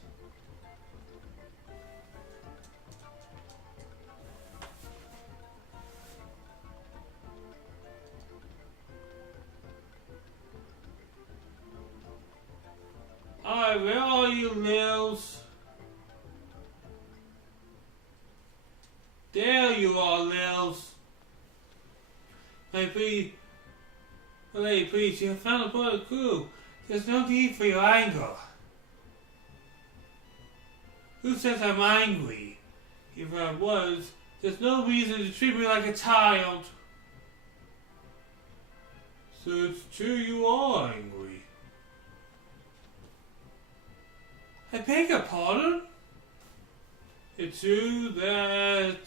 Alright, where are you, Lils? There you are, Lils. Hey, please, you have found a part of the crew. There's no need for your anger. Who says I'm angry? If I was, there's no reason to treat me like a child. So it's true you are angry. I beg your pardon? It's true that...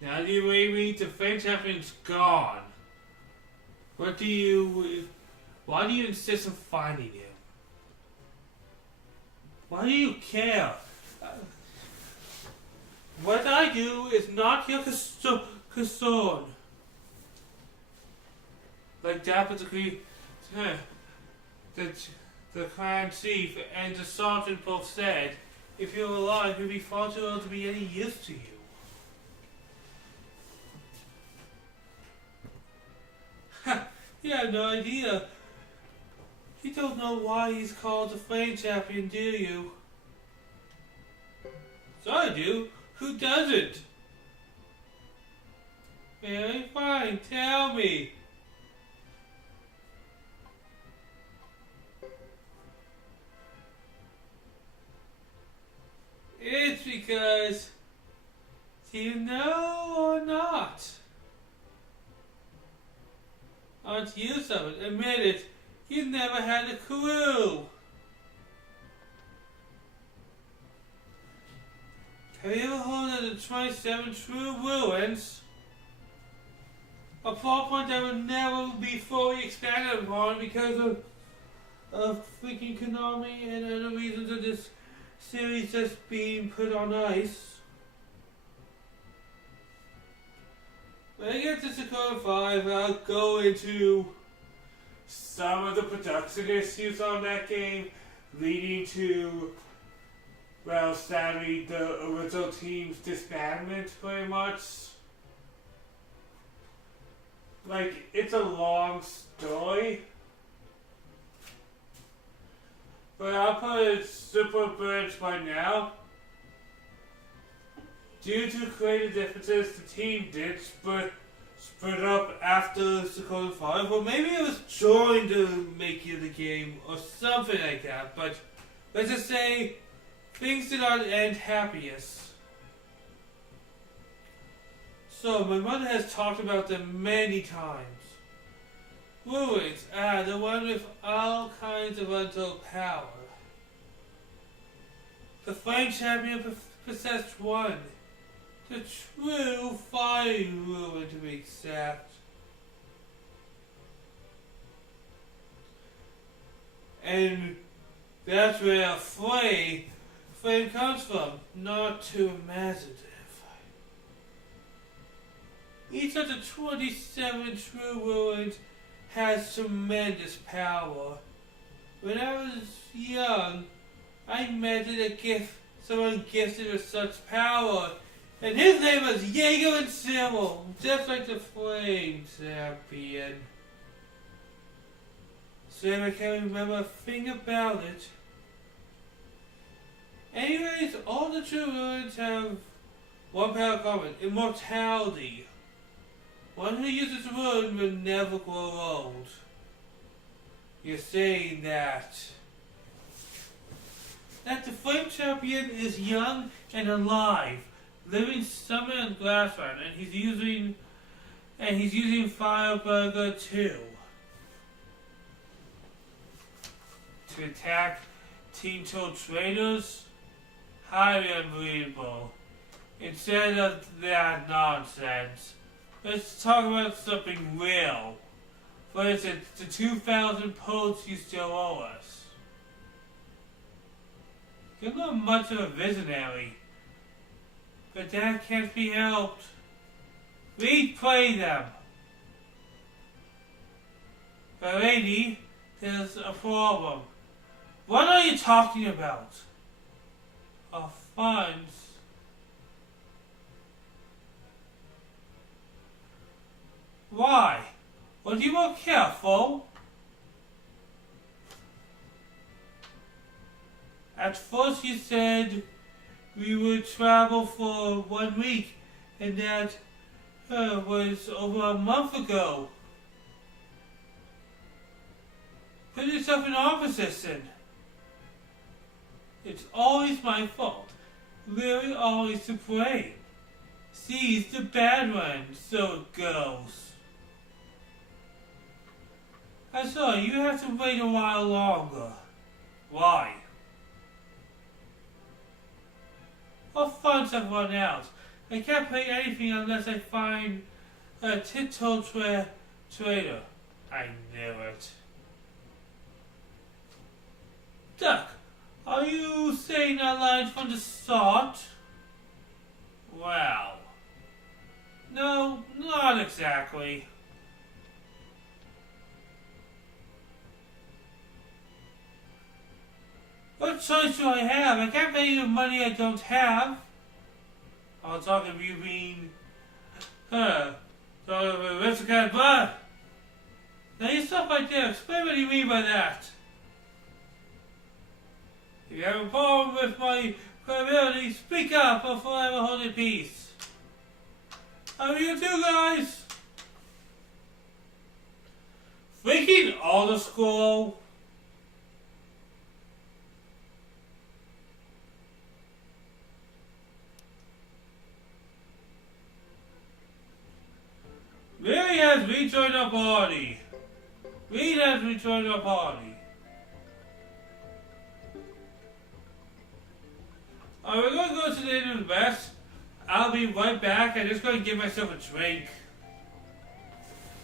Now do you mean the French champion's gone? Why do you insist on finding him? Why do you care? What I do is not your concern. Like Dapper the clan chief and the sergeant both said, if you're alive, you'll be far too old to be any use to you. You have no idea. You don't know why he's called the Flame Champion, do you? So I do. Who doesn't? Very fine, tell me. It's because, do you know or not? Aren't you some? Admit it, you never had a clue. Have you ever heard of the 27 True Ruins? A plot point that would never be fully expanded upon because of freaking Konami and other reasons of this series just being put on ice. When I get to Suikoden 5, I'll go into some of the production issues on that game, leading to, well, sadly, the original team's disbandment, pretty much. Like, it's a long story. But I'll put it super bridge by now. Due to creative differences, the team ditched, but split up after Suikoden 5, or maybe it was during the making of the game, or something like that, but let's just say things did not end happiest. So, my mother has talked about them many times. Ruins, the one with all kinds of untold power. The Flame Champion possessed one. The true fire ruin, to be exact. And that's where flame comes from, not too imaginative. Each of the 27 true ruins has tremendous power. When I was young, I met a gift, someone gifted with such power, and his name was Jagg and Sybil, just like the Flame Champion. So I can't remember a thing about it. Anyways, all the true ruins have one power common: immortality. One who uses the rune will never grow old. You're saying that the Flame Champion is young and alive, living somewhere in Glassland, and he's using Fireburger 2 to attack Team Toad traders. Highly unbelievable. Instead of that nonsense, let's talk about something real. For instance, the 2,000 posts you still owe us. You're not much of a visionary, but that can't be helped. Replay them. But lady, there's a problem. What are you talking about? Our funds. Why? Was you more careful? At first you said we would travel for 1 week, and that was over a month ago. Put yourself in our position. It's always my fault. Really always to blame. She's the bad one, so it goes. I'm sorry, you have to wait a while longer. Why? Our funds have run out. I can't pay anything unless I find a tit-toe trader. I knew it. Duck, are you saying that line from the start? Well, no, not exactly. What choice do I have? I can't pay you money I don't have. I'm talking of you being, talking of a aristocrat blood. Now you stop right there. Explain what you mean by that. If you have a problem with my credibility, speak up or forever hold your peace. How are you two guys? Freaking auto scroll. Mary has rejoined our party. Reed has rejoined our party. We're going to go to the end of the best. I'll be right back. I'm just going to give myself a drink.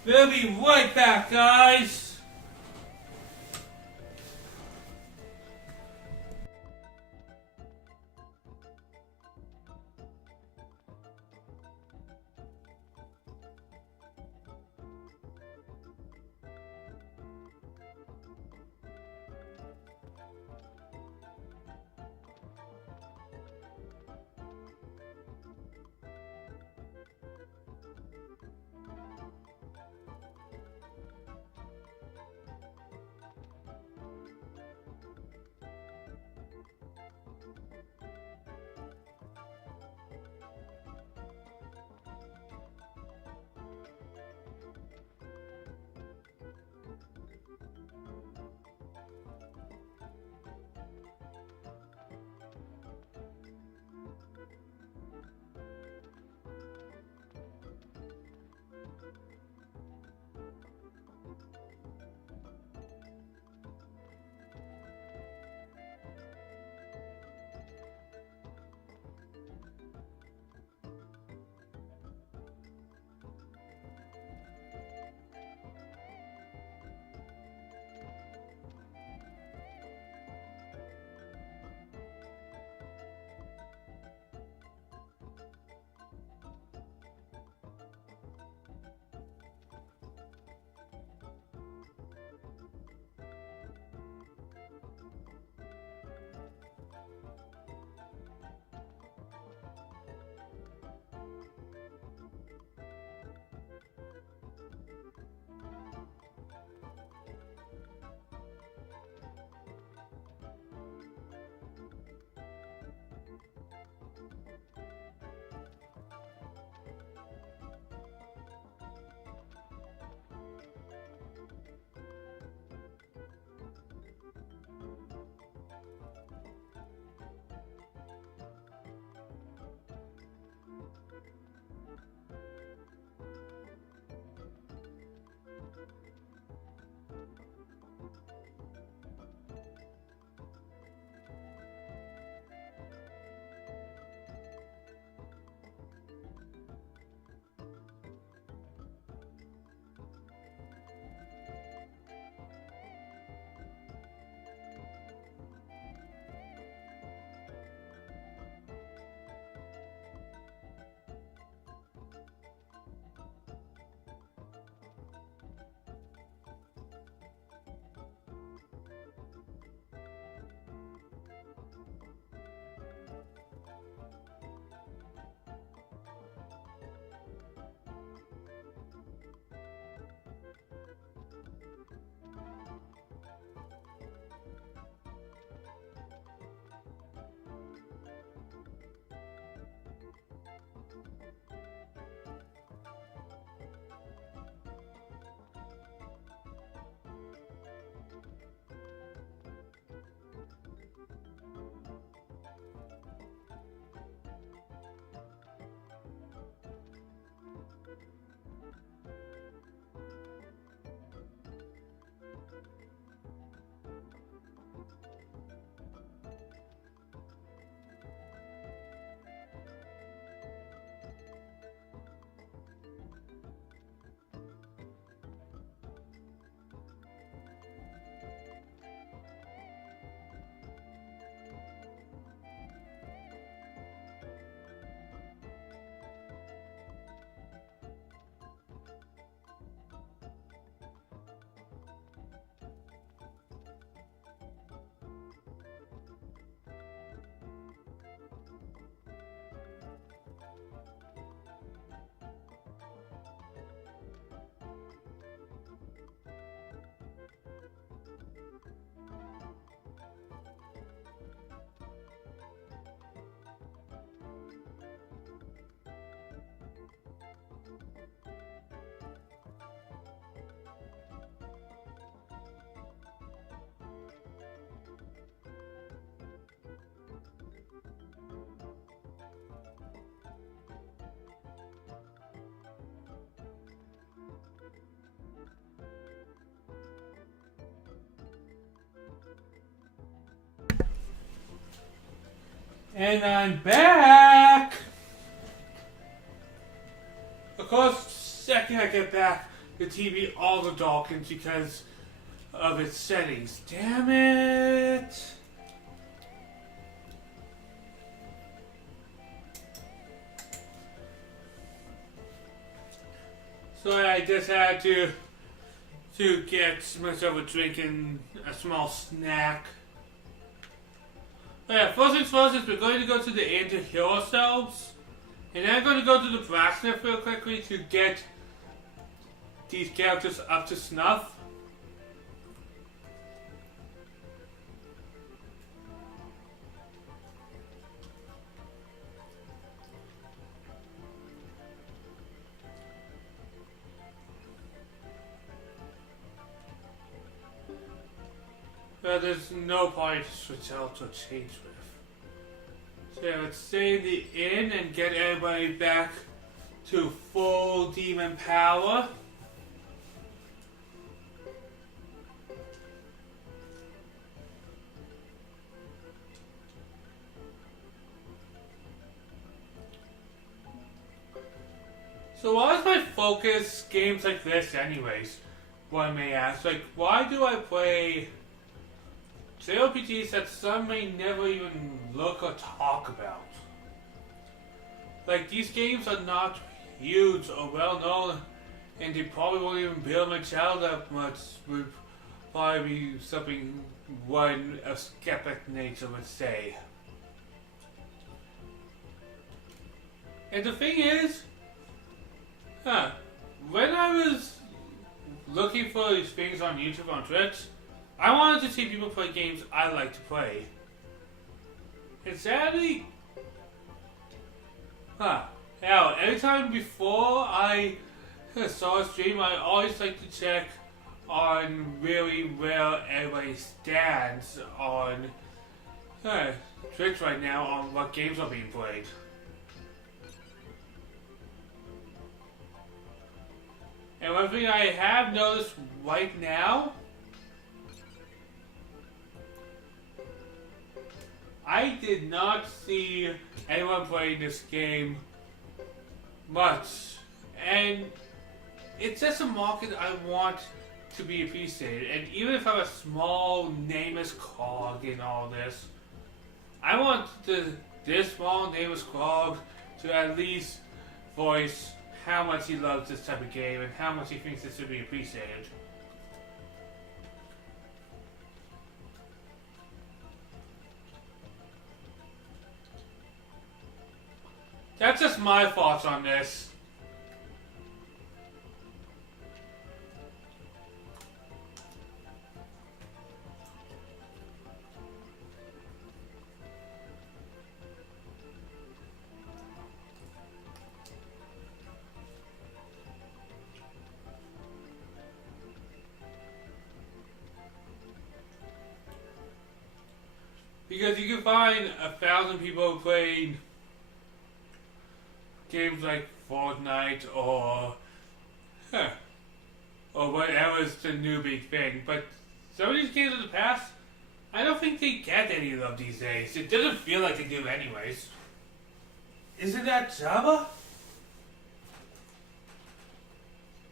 We'll be right back, guys. And I'm back! Of course, second I get back, the TV all darkens because of its settings. Damn it! So I just had to get myself a drink and a small snack. But yeah, first things first is we're going to go to the inn to heal ourselves. And then I'm going to go to the blacksmith real quickly to get these characters up to snuff. But there's no point to switch out or change with. So yeah, let's stay in the inn and get everybody back to full demon power. So why is my focus games like this anyways? One may ask. Like, why do I play JRPGs that some may never even look or talk about? Like, these games are not huge or well known, and they probably won't even build my channel that much. Would probably be something one a skeptic nature would say. And the thing is, when I was looking for these things on YouTube, on Twitch, I wanted to see people play games I like to play. And sadly, hell, anytime before I saw a stream, I always like to check on really where everybody stands on Twitch right now on what games are being played. And one thing I have noticed right now, I did not see anyone playing this game much. And it's just a market I want to be appreciated. And even if I'm a small, nameless cog in all this, I want this small, nameless cog to at least voice how much he loves this type of game and how much he thinks it should be appreciated. That's just my thoughts on this. Because you can find 1,000 people playing games like Fortnite or whatever's the new big thing. But some of these games of the past, I don't think they get any love these days. It doesn't feel like they do anyways. Isn't that Java?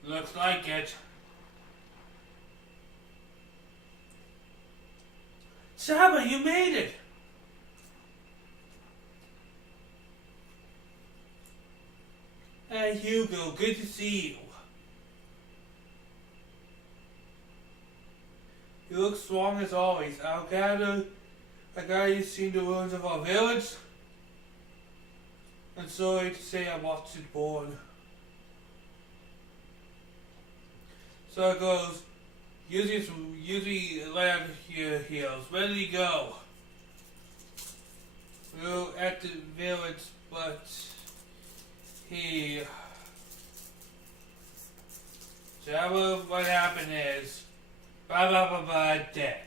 Looks like it. Java, you made it! Hey Hugo, good to see you. You look strong as always. I gotta you seen the ruins of our village. I'm sorry to say I watched it born. So it goes. Usually land your heels. Where did he go? We were at the village, but Java, what happened is, blah blah blah blah, dead.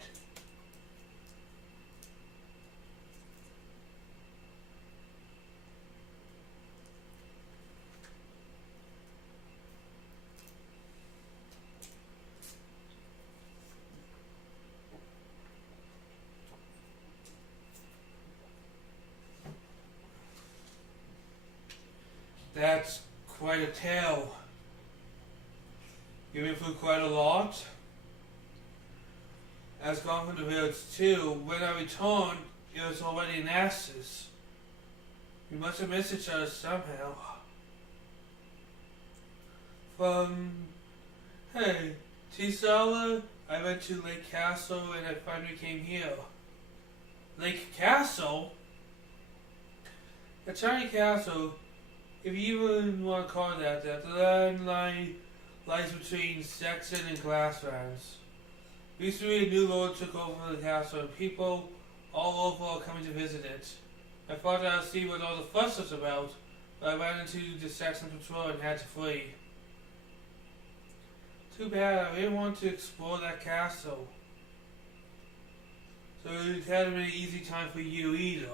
That's quite a tale. You've been through quite a lot. As gone from the village too, when I returned, it was already in ashes. We must have missed each other somehow. Hey, Tisala, I went to Lake Castle and I finally came here. Lake Castle? A tiny castle, if you even want to call it that, the land lies between Saxon and Glasslands. Recently, a new lord took over the castle and people all over are coming to visit it. I thought I'd see what all the fuss was about, but I ran into the Saxon patrol and had to flee. Too bad, I didn't want to explore that castle. So it hadn't been an easy time for you either.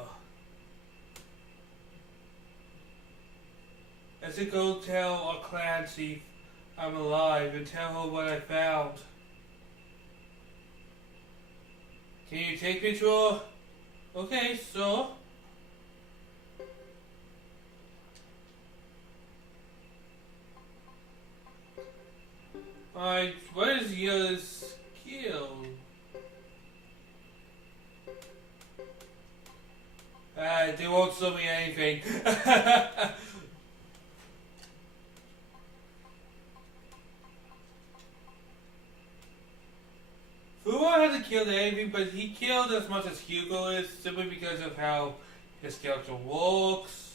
I should go tell our clan chief I'm alive and tell her what I found. Can you take me to her? Okay, so. Alright, what is your skill? They won't show me anything. Fuwa hasn't killed anything, but he killed as much as Hugo is, simply because of how his character works.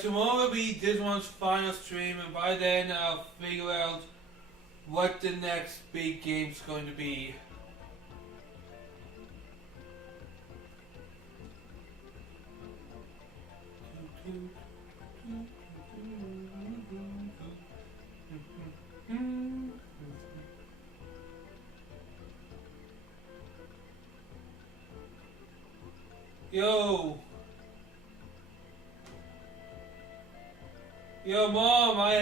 Tomorrow will be this one's final stream, and by then I'll figure out what the next big game's going to be. Yo! Yo, Mom, I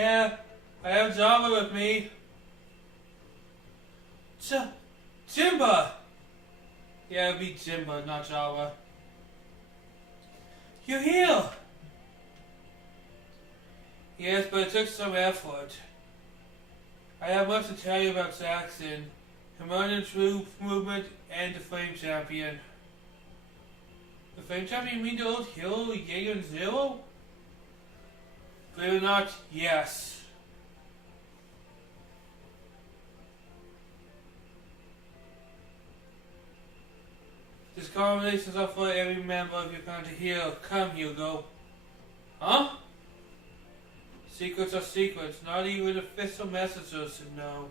have Java with me. Jimba! Yeah, it'd be Jimba, not Java. You're here! Yes, but it took some effort. I have much to tell you about Saxon, Hermanian troop movement, and the Flame Champion. The Flame Champion, you mean the old hero, Jagg and Zero? Believe it or not, yes. This conversation is up for every member of your clan to hear. Come, Hugo. Huh? Secrets are secrets. Not even official messengers should know.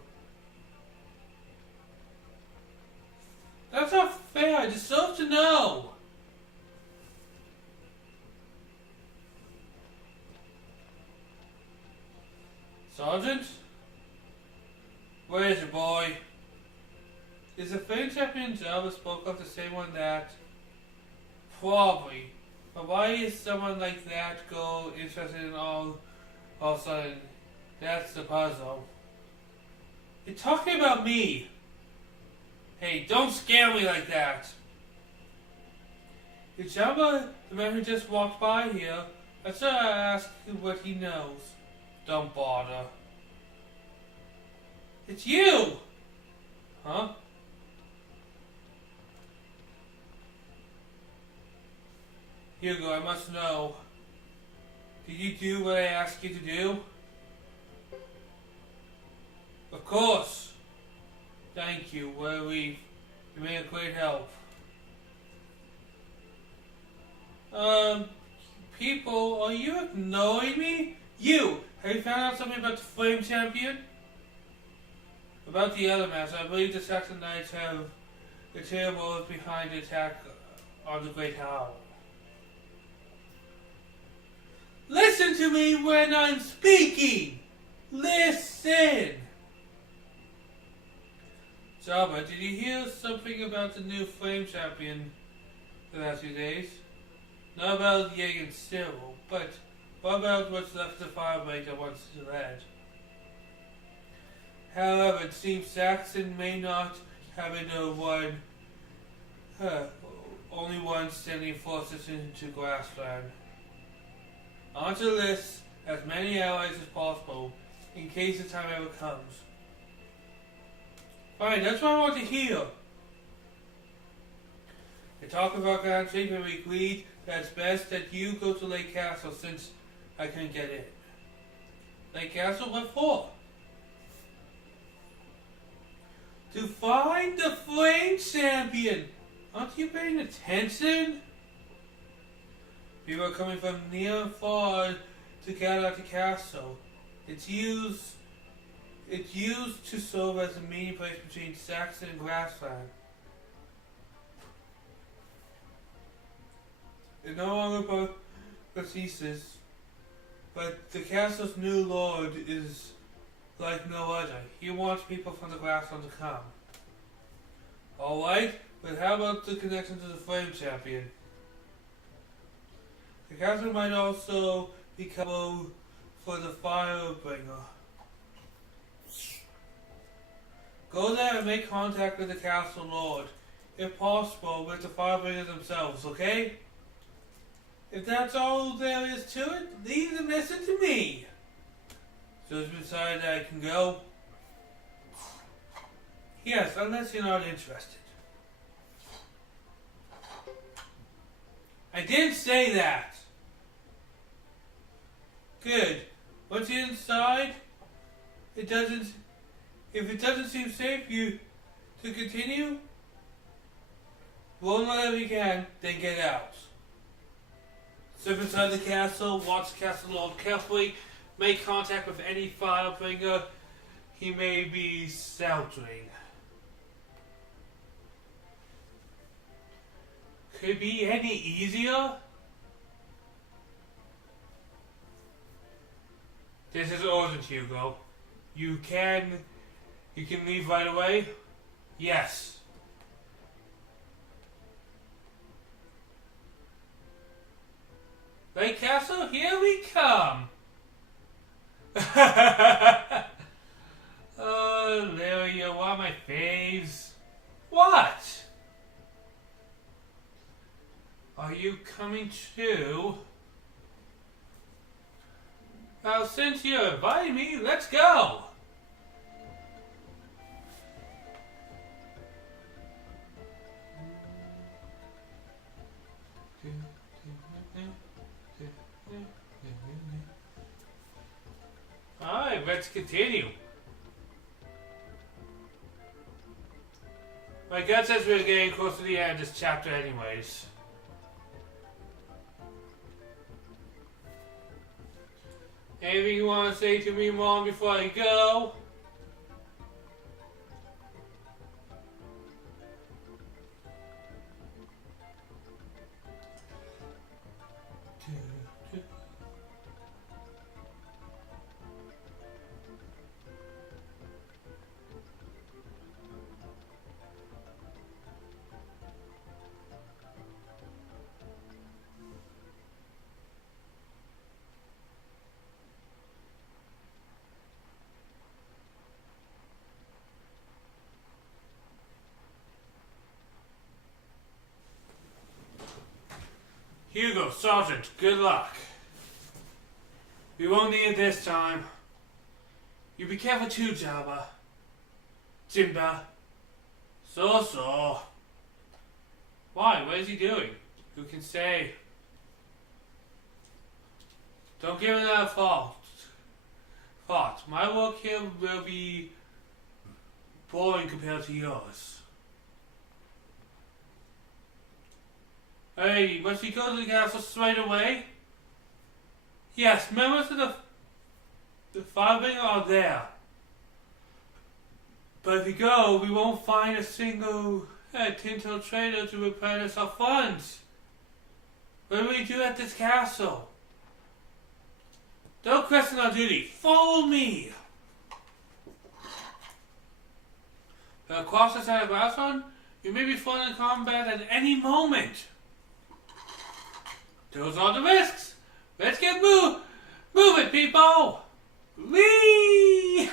That's not fair. I deserve to know. Sergeant? Where is your boy? Is the Flame Champion Java spoke of the same one that? Probably. But why is someone like that girl interested in all of a sudden? That's the puzzle. You're talking about me! Hey, don't scare me like that! Is Java the man who just walked by here? I should ask what he knows. Don't bother. It's you! Huh? Hugo, I must know. Did you do what I asked you to do? Of course. Thank you. What a relief. You made a great help. People, are you ignoring me? You! Have you found out something about the Flame Champion? About the other matter, I believe the Saxon Knights have the terrible behind the attack on the Great Owl. Listen to me when I'm speaking! Listen! Jabba, did you hear something about the new Flame Champion the last few days? Not about Jagg and Cyril, but what about what's left of the Fireblade that once led? However, it seems Saxon may not have been only one sending forces into Grassland. I want to list as many allies as possible in case the time ever comes. Fine, that's what I want to hear. We talked about Grand Shape and we agreed that it's best that you go to Lake Castle since I couldn't get in. Lake Castle? What for? To find the Flame Champion! Aren't you paying attention? People are coming from near and far to gather at the castle. It's used to serve as a meeting place between Saxon and Grassland. It no longer possesses, but the castle's new lord is like no other. He wants people from the Grassland to come. Alright, but how about the connection to the Flame Champion? The castle might also be covered for the Firebringer. Go there and make contact with the castle lord, if possible with the Firebringer themselves, okay? If that's all there is to it, leave the message to me. So it's decided that I can go? Yes, unless you're not interested. I didn't say that. Good. Once you're inside, if it doesn't seem safe to continue, roll whatever you can, then get out. Step inside the castle, watch the castle lord carefully, make contact with any Firebringer he may be sheltering. Could it be any easier? This is urgent, Hugo. You can leave right away? Yes. Lake Castle, here we come. Oh, Larry, you're one of my faves. What? Are you coming too? Well, since you're inviting me, let's go. Alright, let's continue. My gut says we're getting close to the end of this chapter anyways. Anything you want to say to me, Mom, before I go? Hugo, Sergeant, good luck. We won't need it this time. You be careful too, Jabba. Jimba. So. Why? What is he doing? Who can say? Don't give it that thought. My work here will be boring compared to yours. Hey, must we go to the castle straight away? Yes, members of the Firebringer are there. But if we go, we won't find a single Tinto trader to replenish our funds. What do we do at this castle? Don't question our duty. Follow me. Across the side of Grassland, you may be thrown in combat at any moment. Those are the risks. Let's get moving, people. Whee!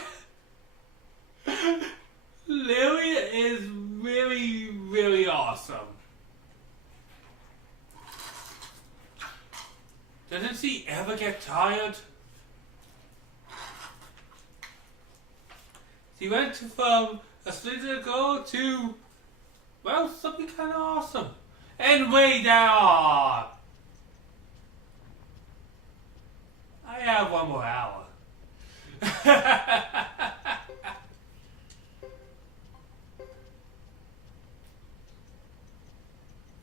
ever get tired? He went from a slither girl to, well, something kind of awesome. And way down. I have 1 more hour.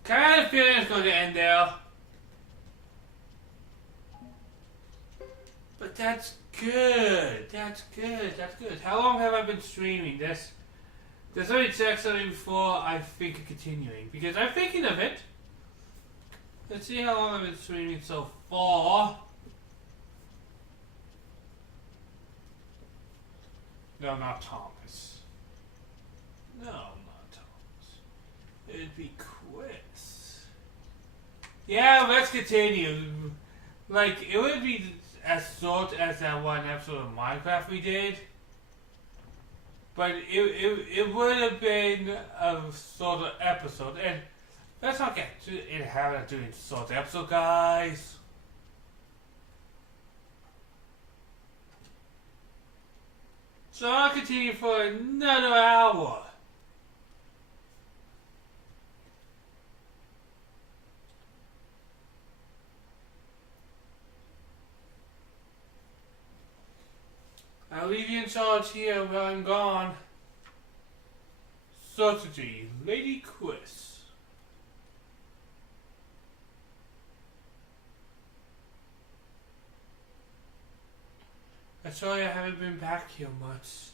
Kind of feeling it's going to end there. But that's good. That's good. That's good. How long have I been streaming this? Let me check something before I think of continuing. Because I'm thinking of it. Let's see how long I've been streaming so far. No, not Thomas. No, not Thomas. It'd be Chris. Yeah, let's continue. Like, it would be as short as that one episode of Minecraft we did. But it would have been a sort of episode. And let's not get in the habit of doing short episode, guys. So I'll continue for another hour. I'll leave you in charge here while I'm gone. Certainty, Lady Chris. I'm sorry I haven't been back here much.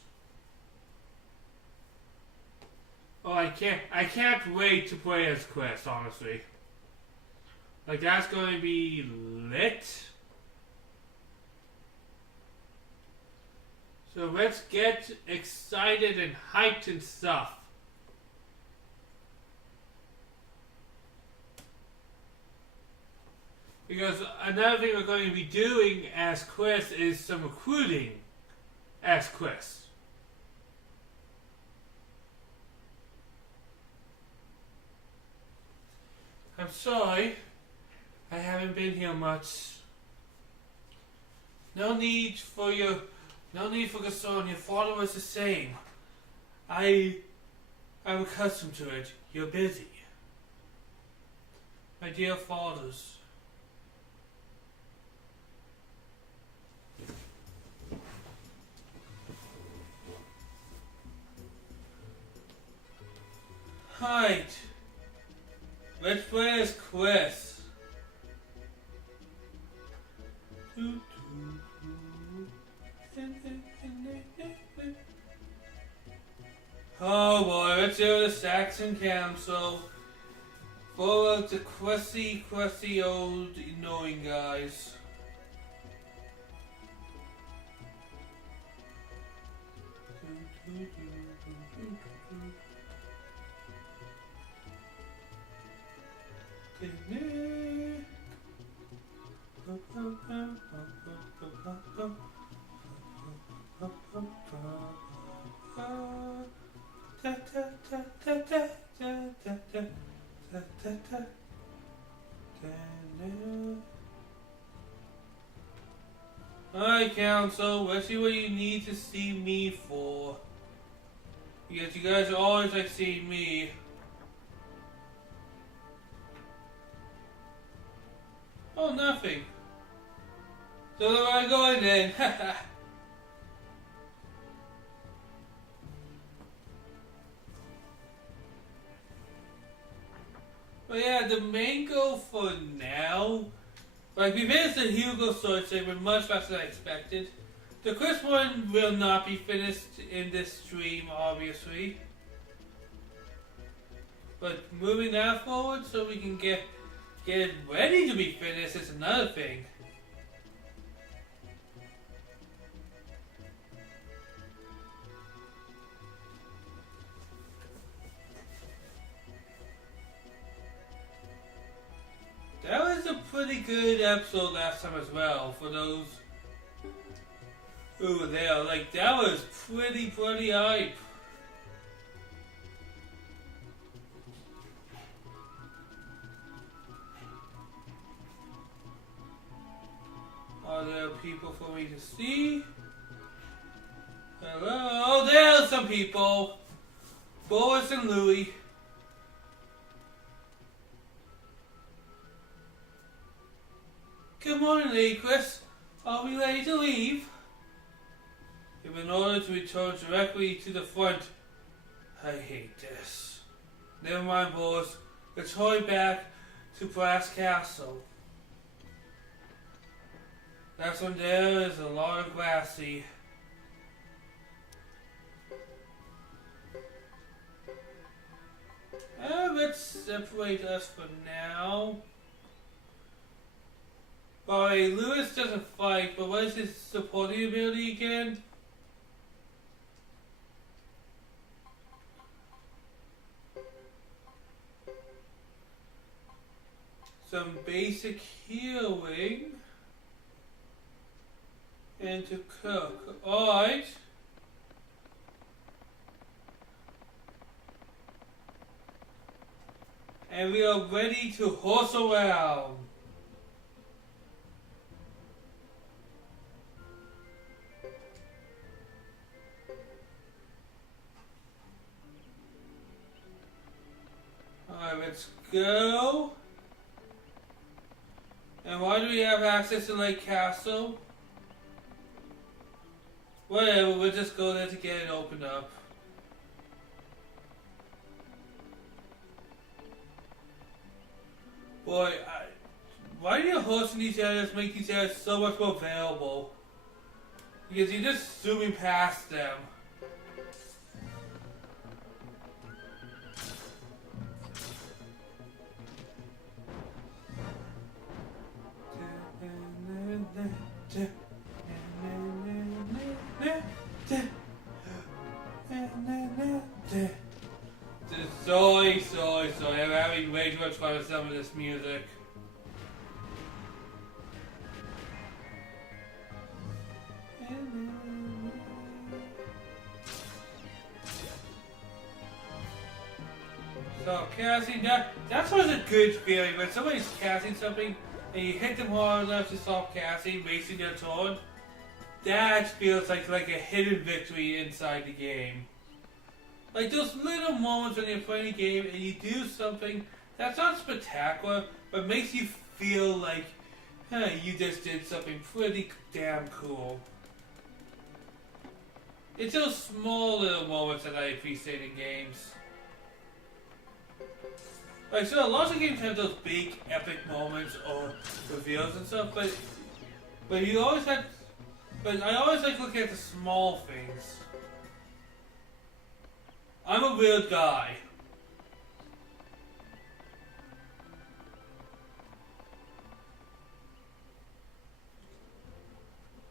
Oh, I can't wait to play as Chris, honestly. Like, that's going to be lit. So let's get excited and hyped and stuff. Because another thing we're going to be doing as Chris is some recruiting as Chris. I'm sorry, I haven't been here much. No need for concern. Your father was the same. I'm accustomed to it. You're busy. My dear fathers. Right. Let's play as Chris. Oh boy, let's do the Saxon Council. Full of the crusty old annoying guys. Alright, Council, let's see what you need to see me for. Because you guys are always like seeing me. Oh, nothing. So where am I going then? But yeah, the main goal for now, like we finished the Hugo search, they were much faster than I expected. The Chris one will not be finished in this stream, obviously. But moving that forward so we can get it ready to be finished is another thing. That was a pretty good episode last time as well, for those who were there. Like, that was pretty hype. Are there people for me to see? Hello? There's some people. Boris and Louie. Good morning, Lady Chris. Are we ready to leave? You've been ordered to return directly to the front. I hate this. Never mind, Boris. Let's hurry back to Brass Castle. That's when there is a lot of grassy. Let's separate us for now. Alright, Lewis doesn't fight, but what is his supporting ability again? Some basic healing. And to cook. Alright. And we are ready to horse around. Alright, let's go. And why do we have access to Lake Castle? Whatever, we'll just go there to get it opened up. Boy, why do you hosting these areas make these areas so much more valuable? Because you're just zooming past them. Sorry, I'm having way too much fun with some of this music. So, casting, that's always a good feeling when somebody's casting something and you hit them hard enough to stop casting, wasting their turn. That feels like a hidden victory inside the game. Like those little moments when you're playing a game and you do something that's not spectacular, but makes you feel like, you just did something pretty damn cool. It's those small little moments that I appreciate in games. Like, so lots of games have those big epic moments or reveals and stuff, but you always have, but I always like looking at the small things. I'm a weird guy.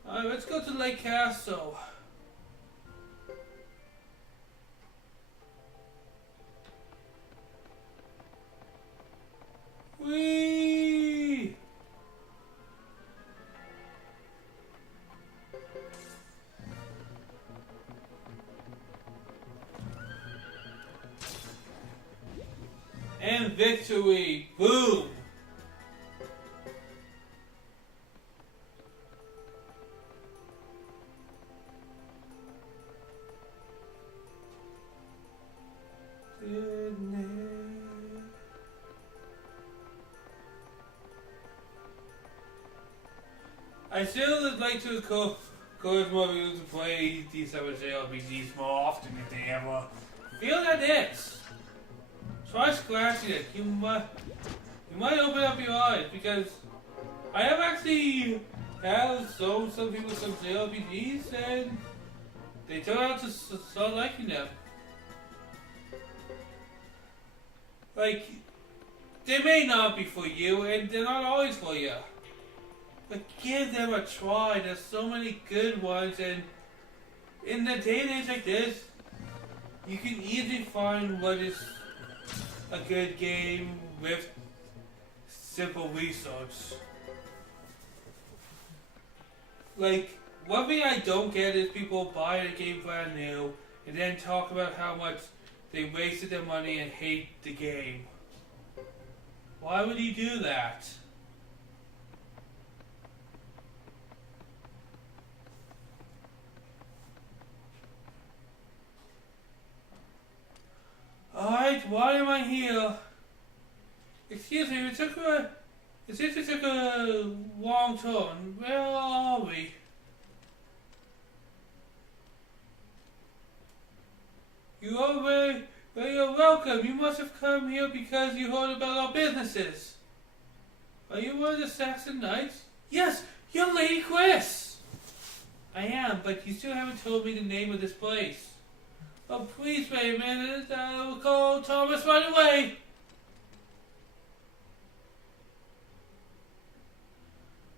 Alright, let's go to Lake Castle. Whee! And victory! Boom! I still would like to encourage more people to play these type of JRPGs more often if they ever feel that itch. Try scratching it. You might open up your eyes, because I have actually had some people some JRPGs and they turn out to start liking them. Like, they may not be for you, and they're not always for you. But give them a try. There's so many good ones, and in a day and age like this, you can easily find what is a good game with simple research. Like, one thing I don't get is people buy a game brand new and then talk about how much they wasted their money and hate the game. Why would you do that? why am I here? Excuse me, it seems we took a wrong turn. Where are we? You are very welcome. You must have come here because you heard about our businesses. Are you one of the Saxon Knights? Yes, you're Lady Chris. I am, but you still haven't told me the name of this place. Oh, please wait a minute. I will call Thomas right away.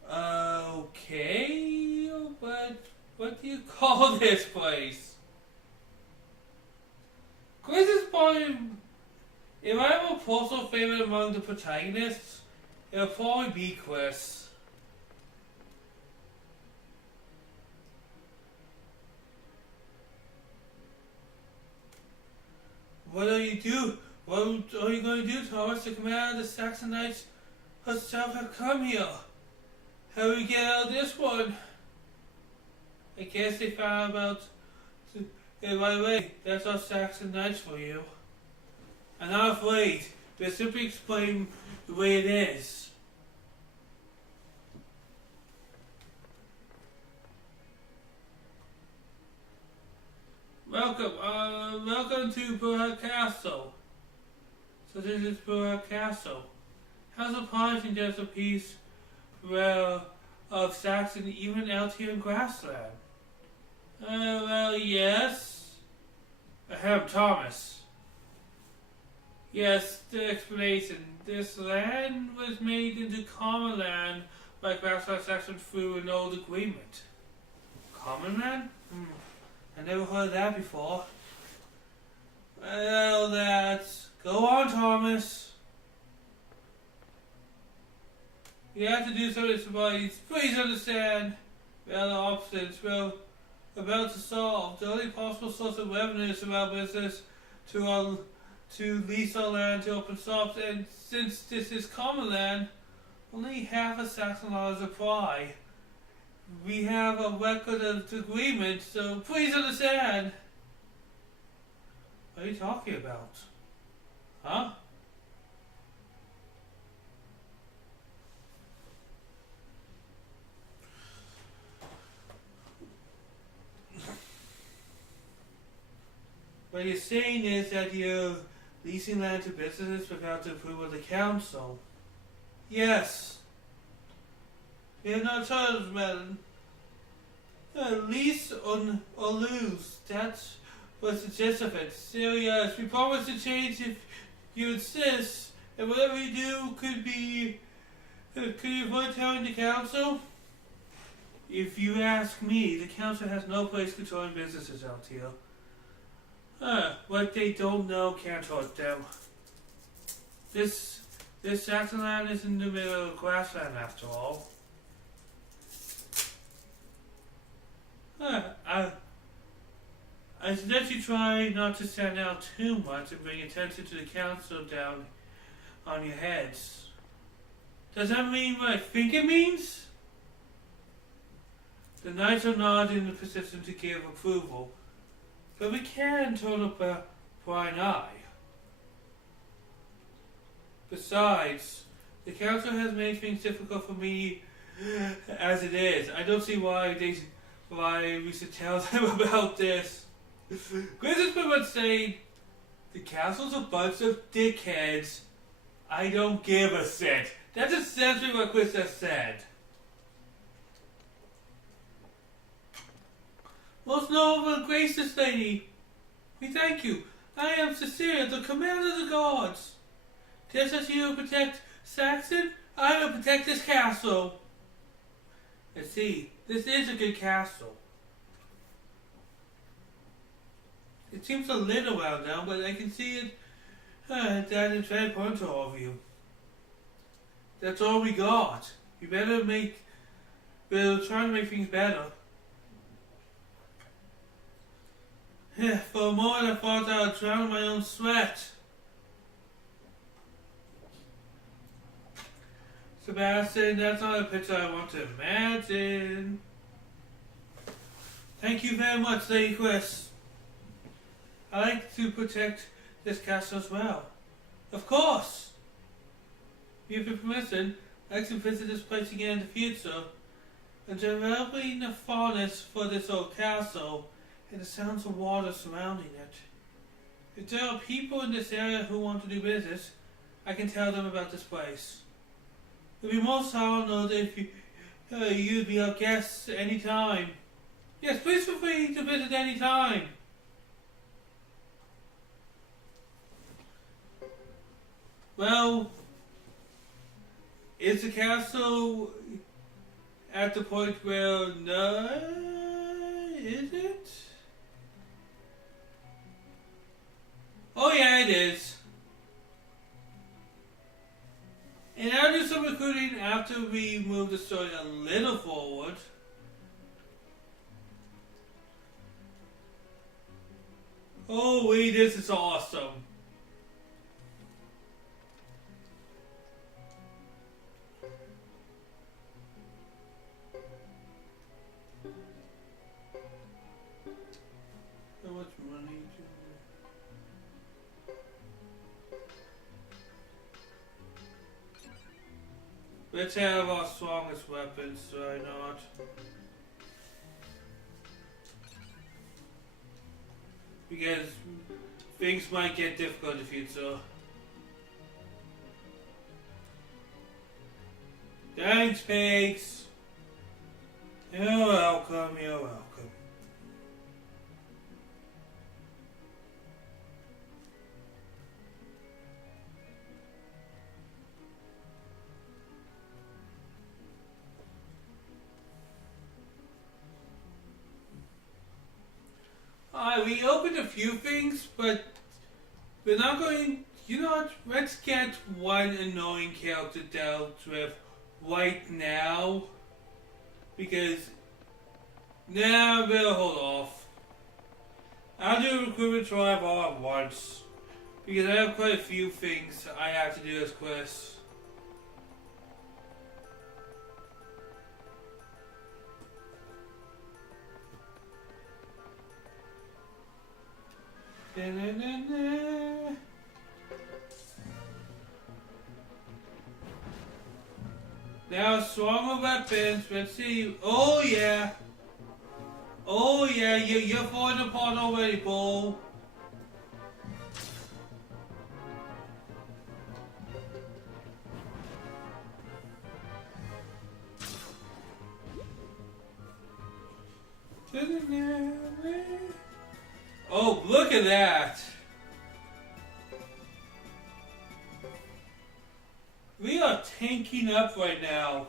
Okay, but what do you call this place? Chris is probably, if I have a personal favorite among the protagonists, it'll probably be Chris. What are you going to do, Thomas? The commander of the Saxon Knights herself have come here. How do we get out of this one? I guess they found out right away. That's our Saxon Knights for you. I'm not afraid. They'll simply explain the way it is. Welcome to Burr Castle. So this is Burr Castle. How surprising there's a piece of Saxon even out here in Grassland. Well, yes. Thomas. Yes, the explanation. This land was made into common land by Grassland Saxon through an old agreement. Common land? I never heard of that before. Well, go on, Thomas. You have to do something to survive. Please understand. Well, the options we're about to solve. The only possible source of revenue from our business to lease our land to open shops, and since this is common land, only half of Saxon laws apply. We have a record of the agreement, so please understand. What are you talking about? Huh? What you're saying is that you're leasing land to businesses without the approval of the council. Yes. We have no terms, madam. Lease or lose. That's what's the gist of it. So yes, we promise to change if you insist. And whatever you do could you avoid telling the council? If you ask me, the council has no place controlling businesses out here. What they don't know can't hurt them. This Saxon land is in the middle of grassland after all. I suggest you try not to stand out too much and bring attention to the council down on your heads. Does that mean what I think it means? The knights are not in the position to give approval, but we can turn up a blind eye. Besides, the council has made things difficult for me as it is. I don't see why we should tell them about this. Chris has pretty much saying, the council's a bunch of dickheads. I don't give a shit. That's essentially what Chris has said. Most noble and gracious lady, we thank you. I am Cecilia, the commander of the guards. Just as you protect Saxon, I will protect this castle. Let's see, this is a good castle. It seems a little well now, but I can see it. That is very important to all of you. That's all we got. You better we'll try to make things better. For a moment I thought I would drown in my own sweat. Sebastian, that's not a picture I want to imagine. Thank you very much, Lady Chris. I like to protect this castle as well. Of course! With your permission, I can visit this place again in the future, and developing a fondness for this old castle and the sounds of water surrounding it. If there are people in this area who want to do business, I can tell them about this place. It would be most honored if you'd be our guests any time. Yes, please feel free to visit any time. Well, is the castle at the point where no, is it? Oh yeah, it is. And I'll do some recruiting after we move the story a little forward. Oh wait, this is awesome. How much money do let's have our strongest weapons, why not? Because things might get difficult in the future. Thanks, pigs. You're welcome, you're welcome. We opened a few things, but we're not going. You know what? Let's get one annoying character dealt with right now, because we'll hold off. I'll do a recruitment drive all at once, because I have quite a few things I have to do as quests. Now, stronger weapons. Let's see. Oh yeah. Oh yeah. You're falling apart already, Bull. Oh, look at that. We are tanking up right now.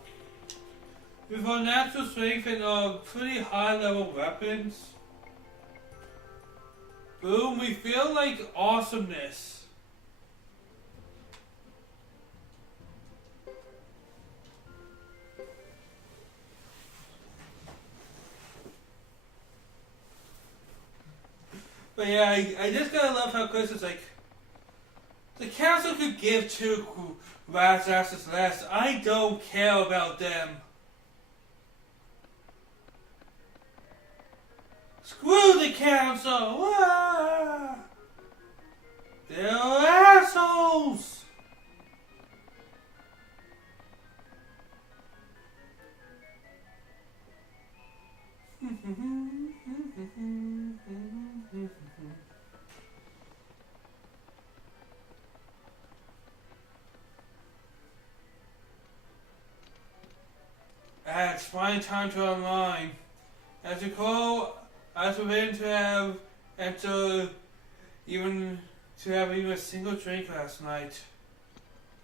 With our natural strength and our pretty high level weapons. Boom, we feel like awesomeness. But yeah, I just gotta love how Chris is like, the council could give two rat's asses less. I don't care about them. Screw the council! Ah! They're assholes! It's finally time to unwind. As you call, I was forbidden to have even a single drink last night.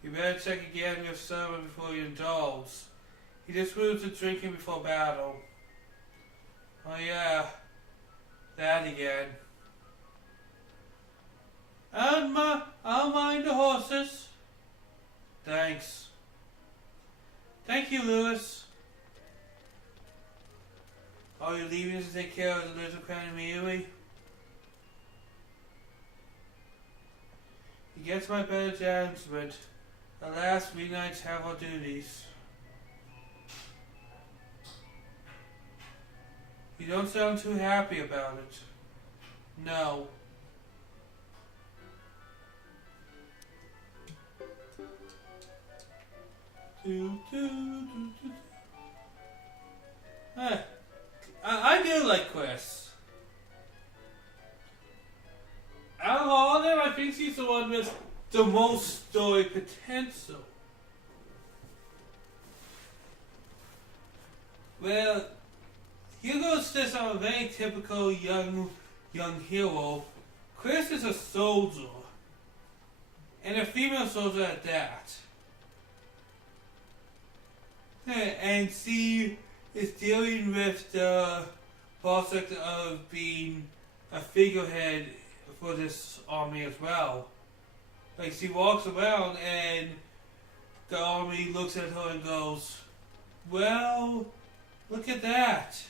You better check again with your server before you indulge. He disapproved of drinking before battle. Oh yeah, that again. I'll mind the horses. Thanks. Thank you, Lewis. Are you leaving us to take care of the little crown immediately? He gets my better judgment. Alas, we knights have our duties. You don't sound too happy about it. No. Do, do, do, do. Huh. I do like Chris. Out of all of them, I think she's the one with the most story potential. Well, Hugo's just a very typical young hero. Chris is a soldier, and a female soldier at that. And she is dealing with the prospect of being a figurehead for this army as well. Like, she walks around and the army looks at her and goes, well, look at that.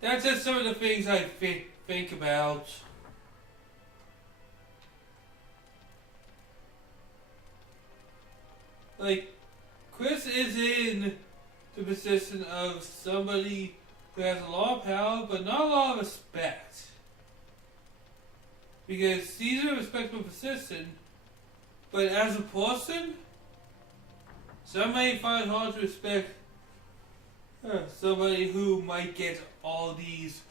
That's just some of the things I think about. Like, Chris is in the position of somebody who has a lot of power, but not a lot of respect. Because he's in a respectable position, but as a person, some may find it hard to respect somebody who might get all these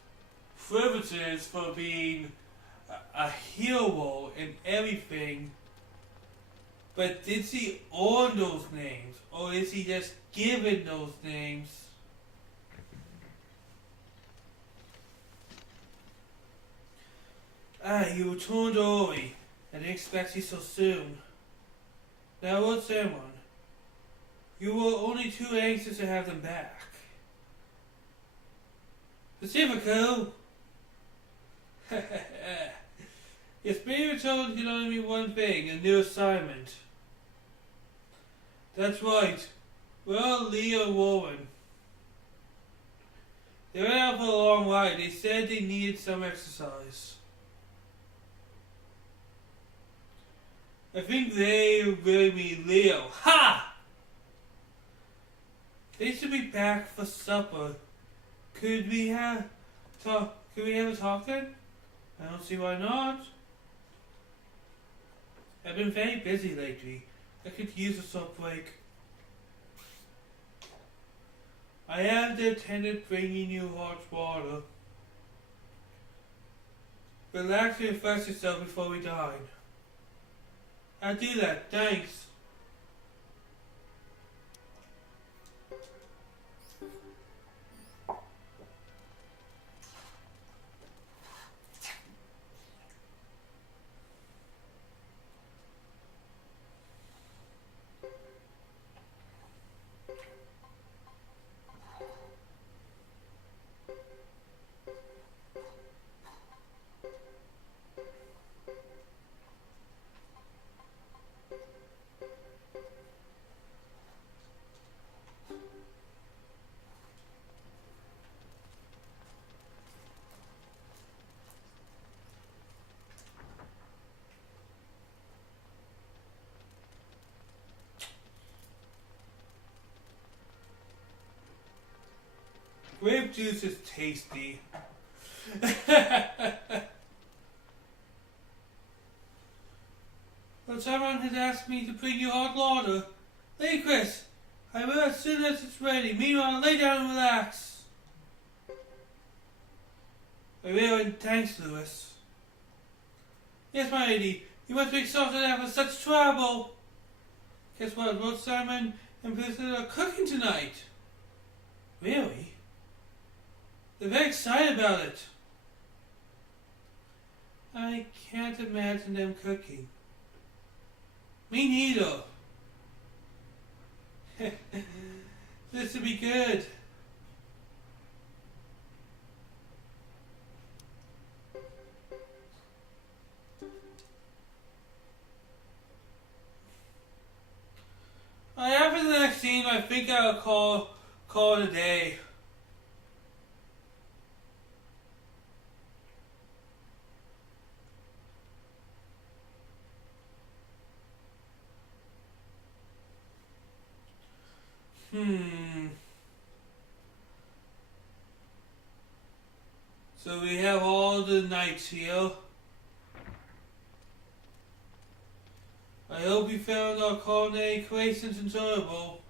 privileges for being a hero and everything. But did he earn those names? Or is he just given those names? You returned early. I didn't expect you so soon. Now what's that one? You were only too anxious to have them back. Pacifico! Your spirit told you only one thing, a new assignment. That's right. Well, Leo Warren. They went out for a long ride. They said they needed some exercise. I think they really mean Leo. Ha! They should be back for supper. Could we have a talk then? I don't see why not. I've been very busy lately. I could use a short break. I have the attendant bringing you hot water. Relax and refresh yourself before we dine. I'll do that, thanks. Grape juice is tasty. But someone has asked me to bring you hot water. Hey Chris, I will as soon as it's ready. Meanwhile, lay down and relax. I will, and thanks, Lewis. Yes, my lady, you must be exhausted after such trouble. Guess what? Both Simon and Priscilla are cooking tonight. Really? They're very excited about it. I can't imagine them cooking. Me neither. This will be good. I think I'll call it a day. So we have all the knights here. I hope you found our culinary creations enjoyable.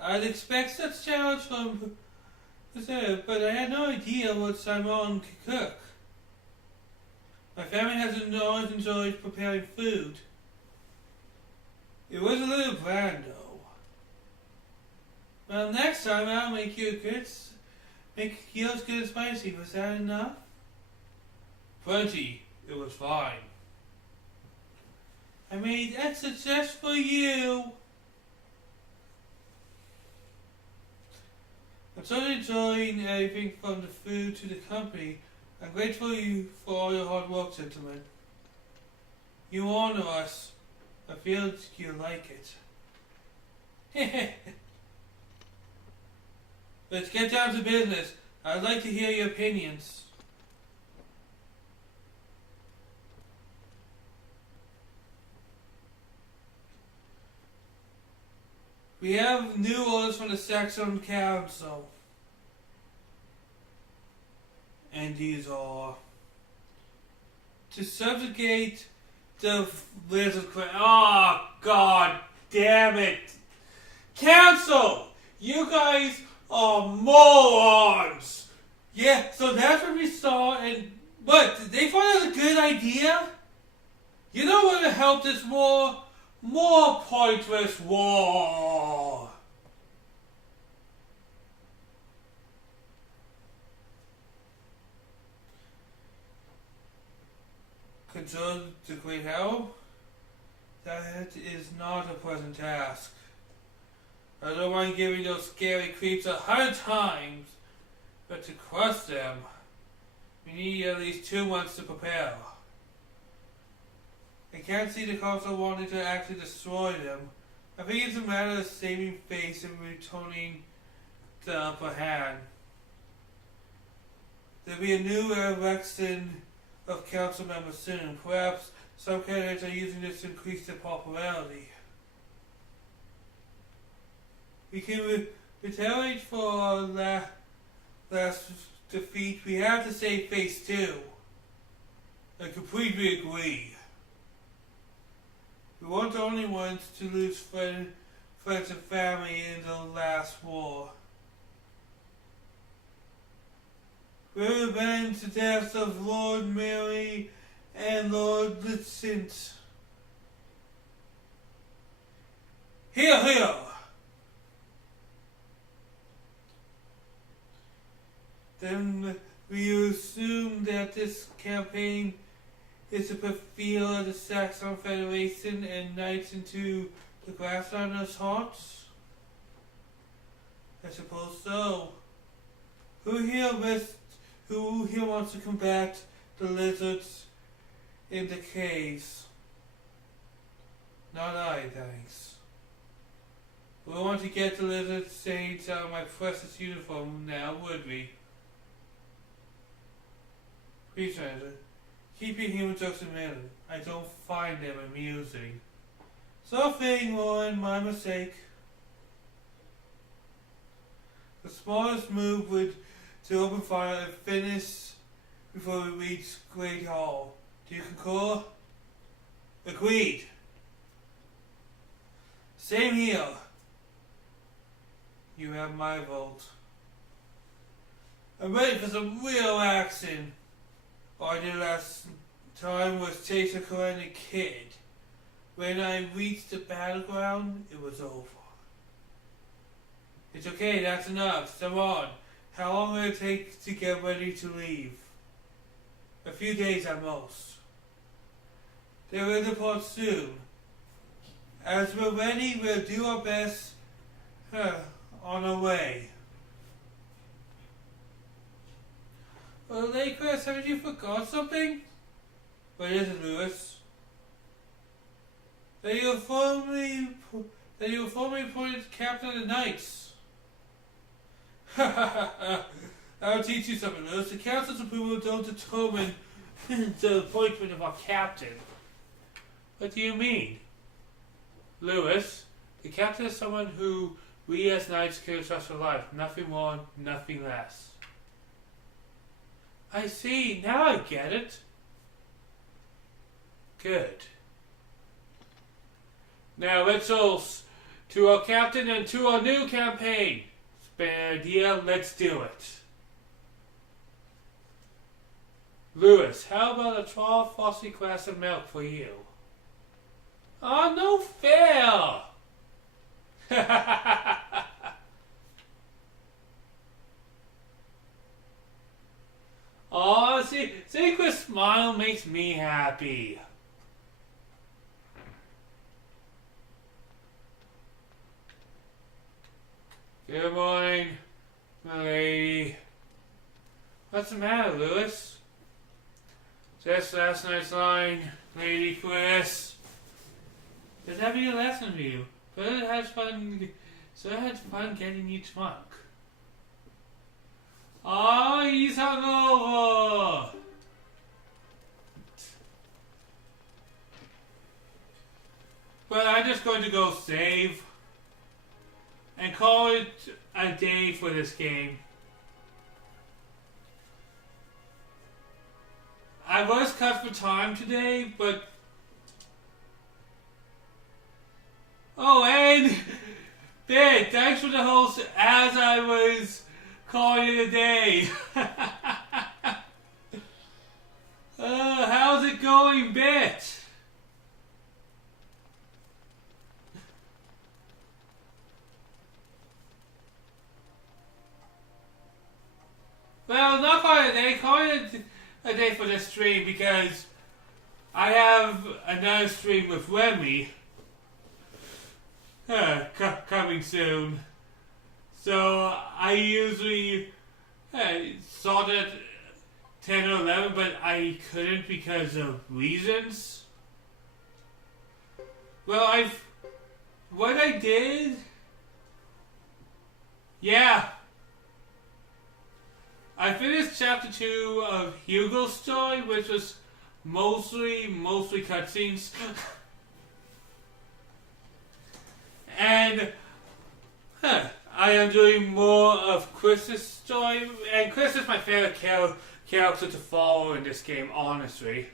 I'd expect such challenge from Preserve, but I had no idea what Simon could cook. My family hasn't always enjoyed preparing food. It was a little bland though. Well, next time I'll make yours good and spicy. Was that enough? Plenty. It was fine. I made extra just for you. I'm so enjoying everything from the food to the company. I'm grateful for all your hard work, gentlemen. You honor us. I feel you like it. Let's get down to business. I'd like to hear your opinions. We have new orders from the Saxon Council. And these are to subjugate the lizard queen. Oh, god damn it. Council! You guys are morons! Yeah, so that's what we saw, and what? Did they find it a good idea? You know what would help this more pointless war? Control the Great Hell? That is not a pleasant task. I don't mind giving those scary creeps 100 times, but to crush them, we need at least 2 months to prepare. I can't see the council wanting to actually destroy them. I think it's a matter of saving face and returning the upper hand. There'll be a new election of council members soon. Perhaps some candidates are using this to increase their popularity. We can retaliate for our last defeat. We have to save face too. I completely agree. We weren't the only ones to lose friends and family in the last war. We avenged the deaths of Lord Mary and Lord Vincent. Hear, hear! Then we assume that this campaign is to put fear of the Saxon Federation and knights into the Grasslanders' hearts? I suppose so. Who here wants to combat the lizards in the caves? Not I, thanks. We want to get the lizard saints out of my precious uniform now, would we? Please, Sandra, keep your human jokes a minute. I don't find them amusing. So fitting, Lauren, my mistake. The smallest move would to open fire and finish before we reach Great Hall. Do you concur? Agreed. Same here. You have my vote. I'm ready for some real action. All I did last time was chase a Korean kid. When I reached the battleground, it was over. It's okay, that's enough. Come on. How long will it take to get ready to leave? A few days at most. They will depart soon. As we're ready, we'll do our best on our way. Well, Lakers, haven't you forgot something? What is it, Lewis? That that you were formerly appointed captain of the Knights. I'll teach you something, Lewis. The council's approval don't determine the appointment of our captain. What do you mean? Lewis, the captain is someone who we as knights can trust for life. Nothing more, nothing less. I see. Now I get it. Good. Now let's all to our captain and to our new campaign. Spare idea, let's do it. Lewis, how about a 12 frosty glass of milk for you? Oh, no fair! Oh, see, Secret's smile makes me happy. Good morning, my lady. What's the matter, Lewis? Just last night's line, Lady Chris. Just having a lesson with you. But it had fun getting you drunk. Oh, he's hungover. But I'm just going to go save and call it a day for this game. I was cut for time today, but... Oh, and... Ben, thanks for the host as I was calling it a day. How's it going, Bet? Well, not quite a day. Call it a day for this stream because I have another stream with Remy coming soon. So I usually saw that 10 or 11, but I couldn't because of reasons. Well, what I did, yeah. I finished chapter 2 of Hugo's story, which was mostly cutscenes. And I am doing more of Chris's story, and Chris is my favorite character to follow in this game, honestly.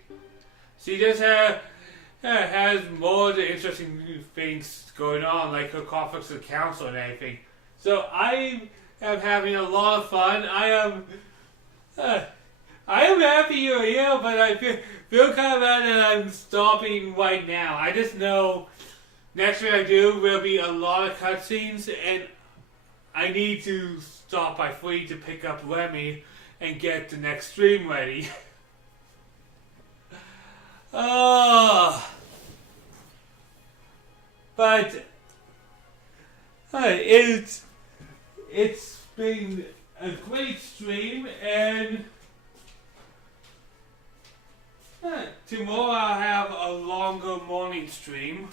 She just has more of the interesting things going on, like her conflicts with the council and everything. So I am having a lot of fun. I am happy you're here, but I feel kind of bad that I'm stopping right now. I just know next thing I do will be a lot of cutscenes, and I need to stop by 3 to pick up Remy and get the next stream ready. But it's been a great stream, and tomorrow I'll have a longer morning stream,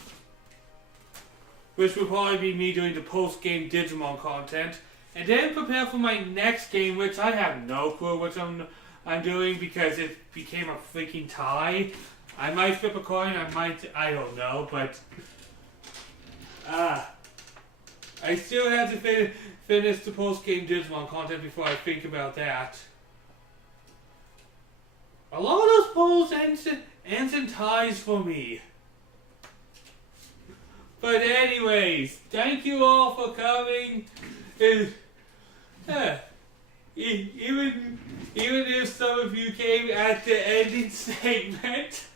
which will probably be me doing the post-game Digimon content, and then prepare for my next game, which I have no clue what I'm doing because it became a freaking tie. I might flip a coin, I don't know, but I still have to finish the post-game Digimon content before I think about that. A lot of those polls ends in ties for me. But anyways, thank you all for coming. Even if some of you came at the ending segment,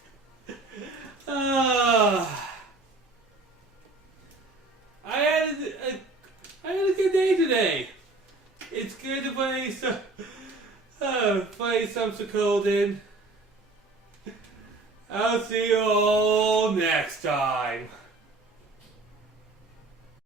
I had a good day today. It's good to play some Suikoden. I'll see you all next time.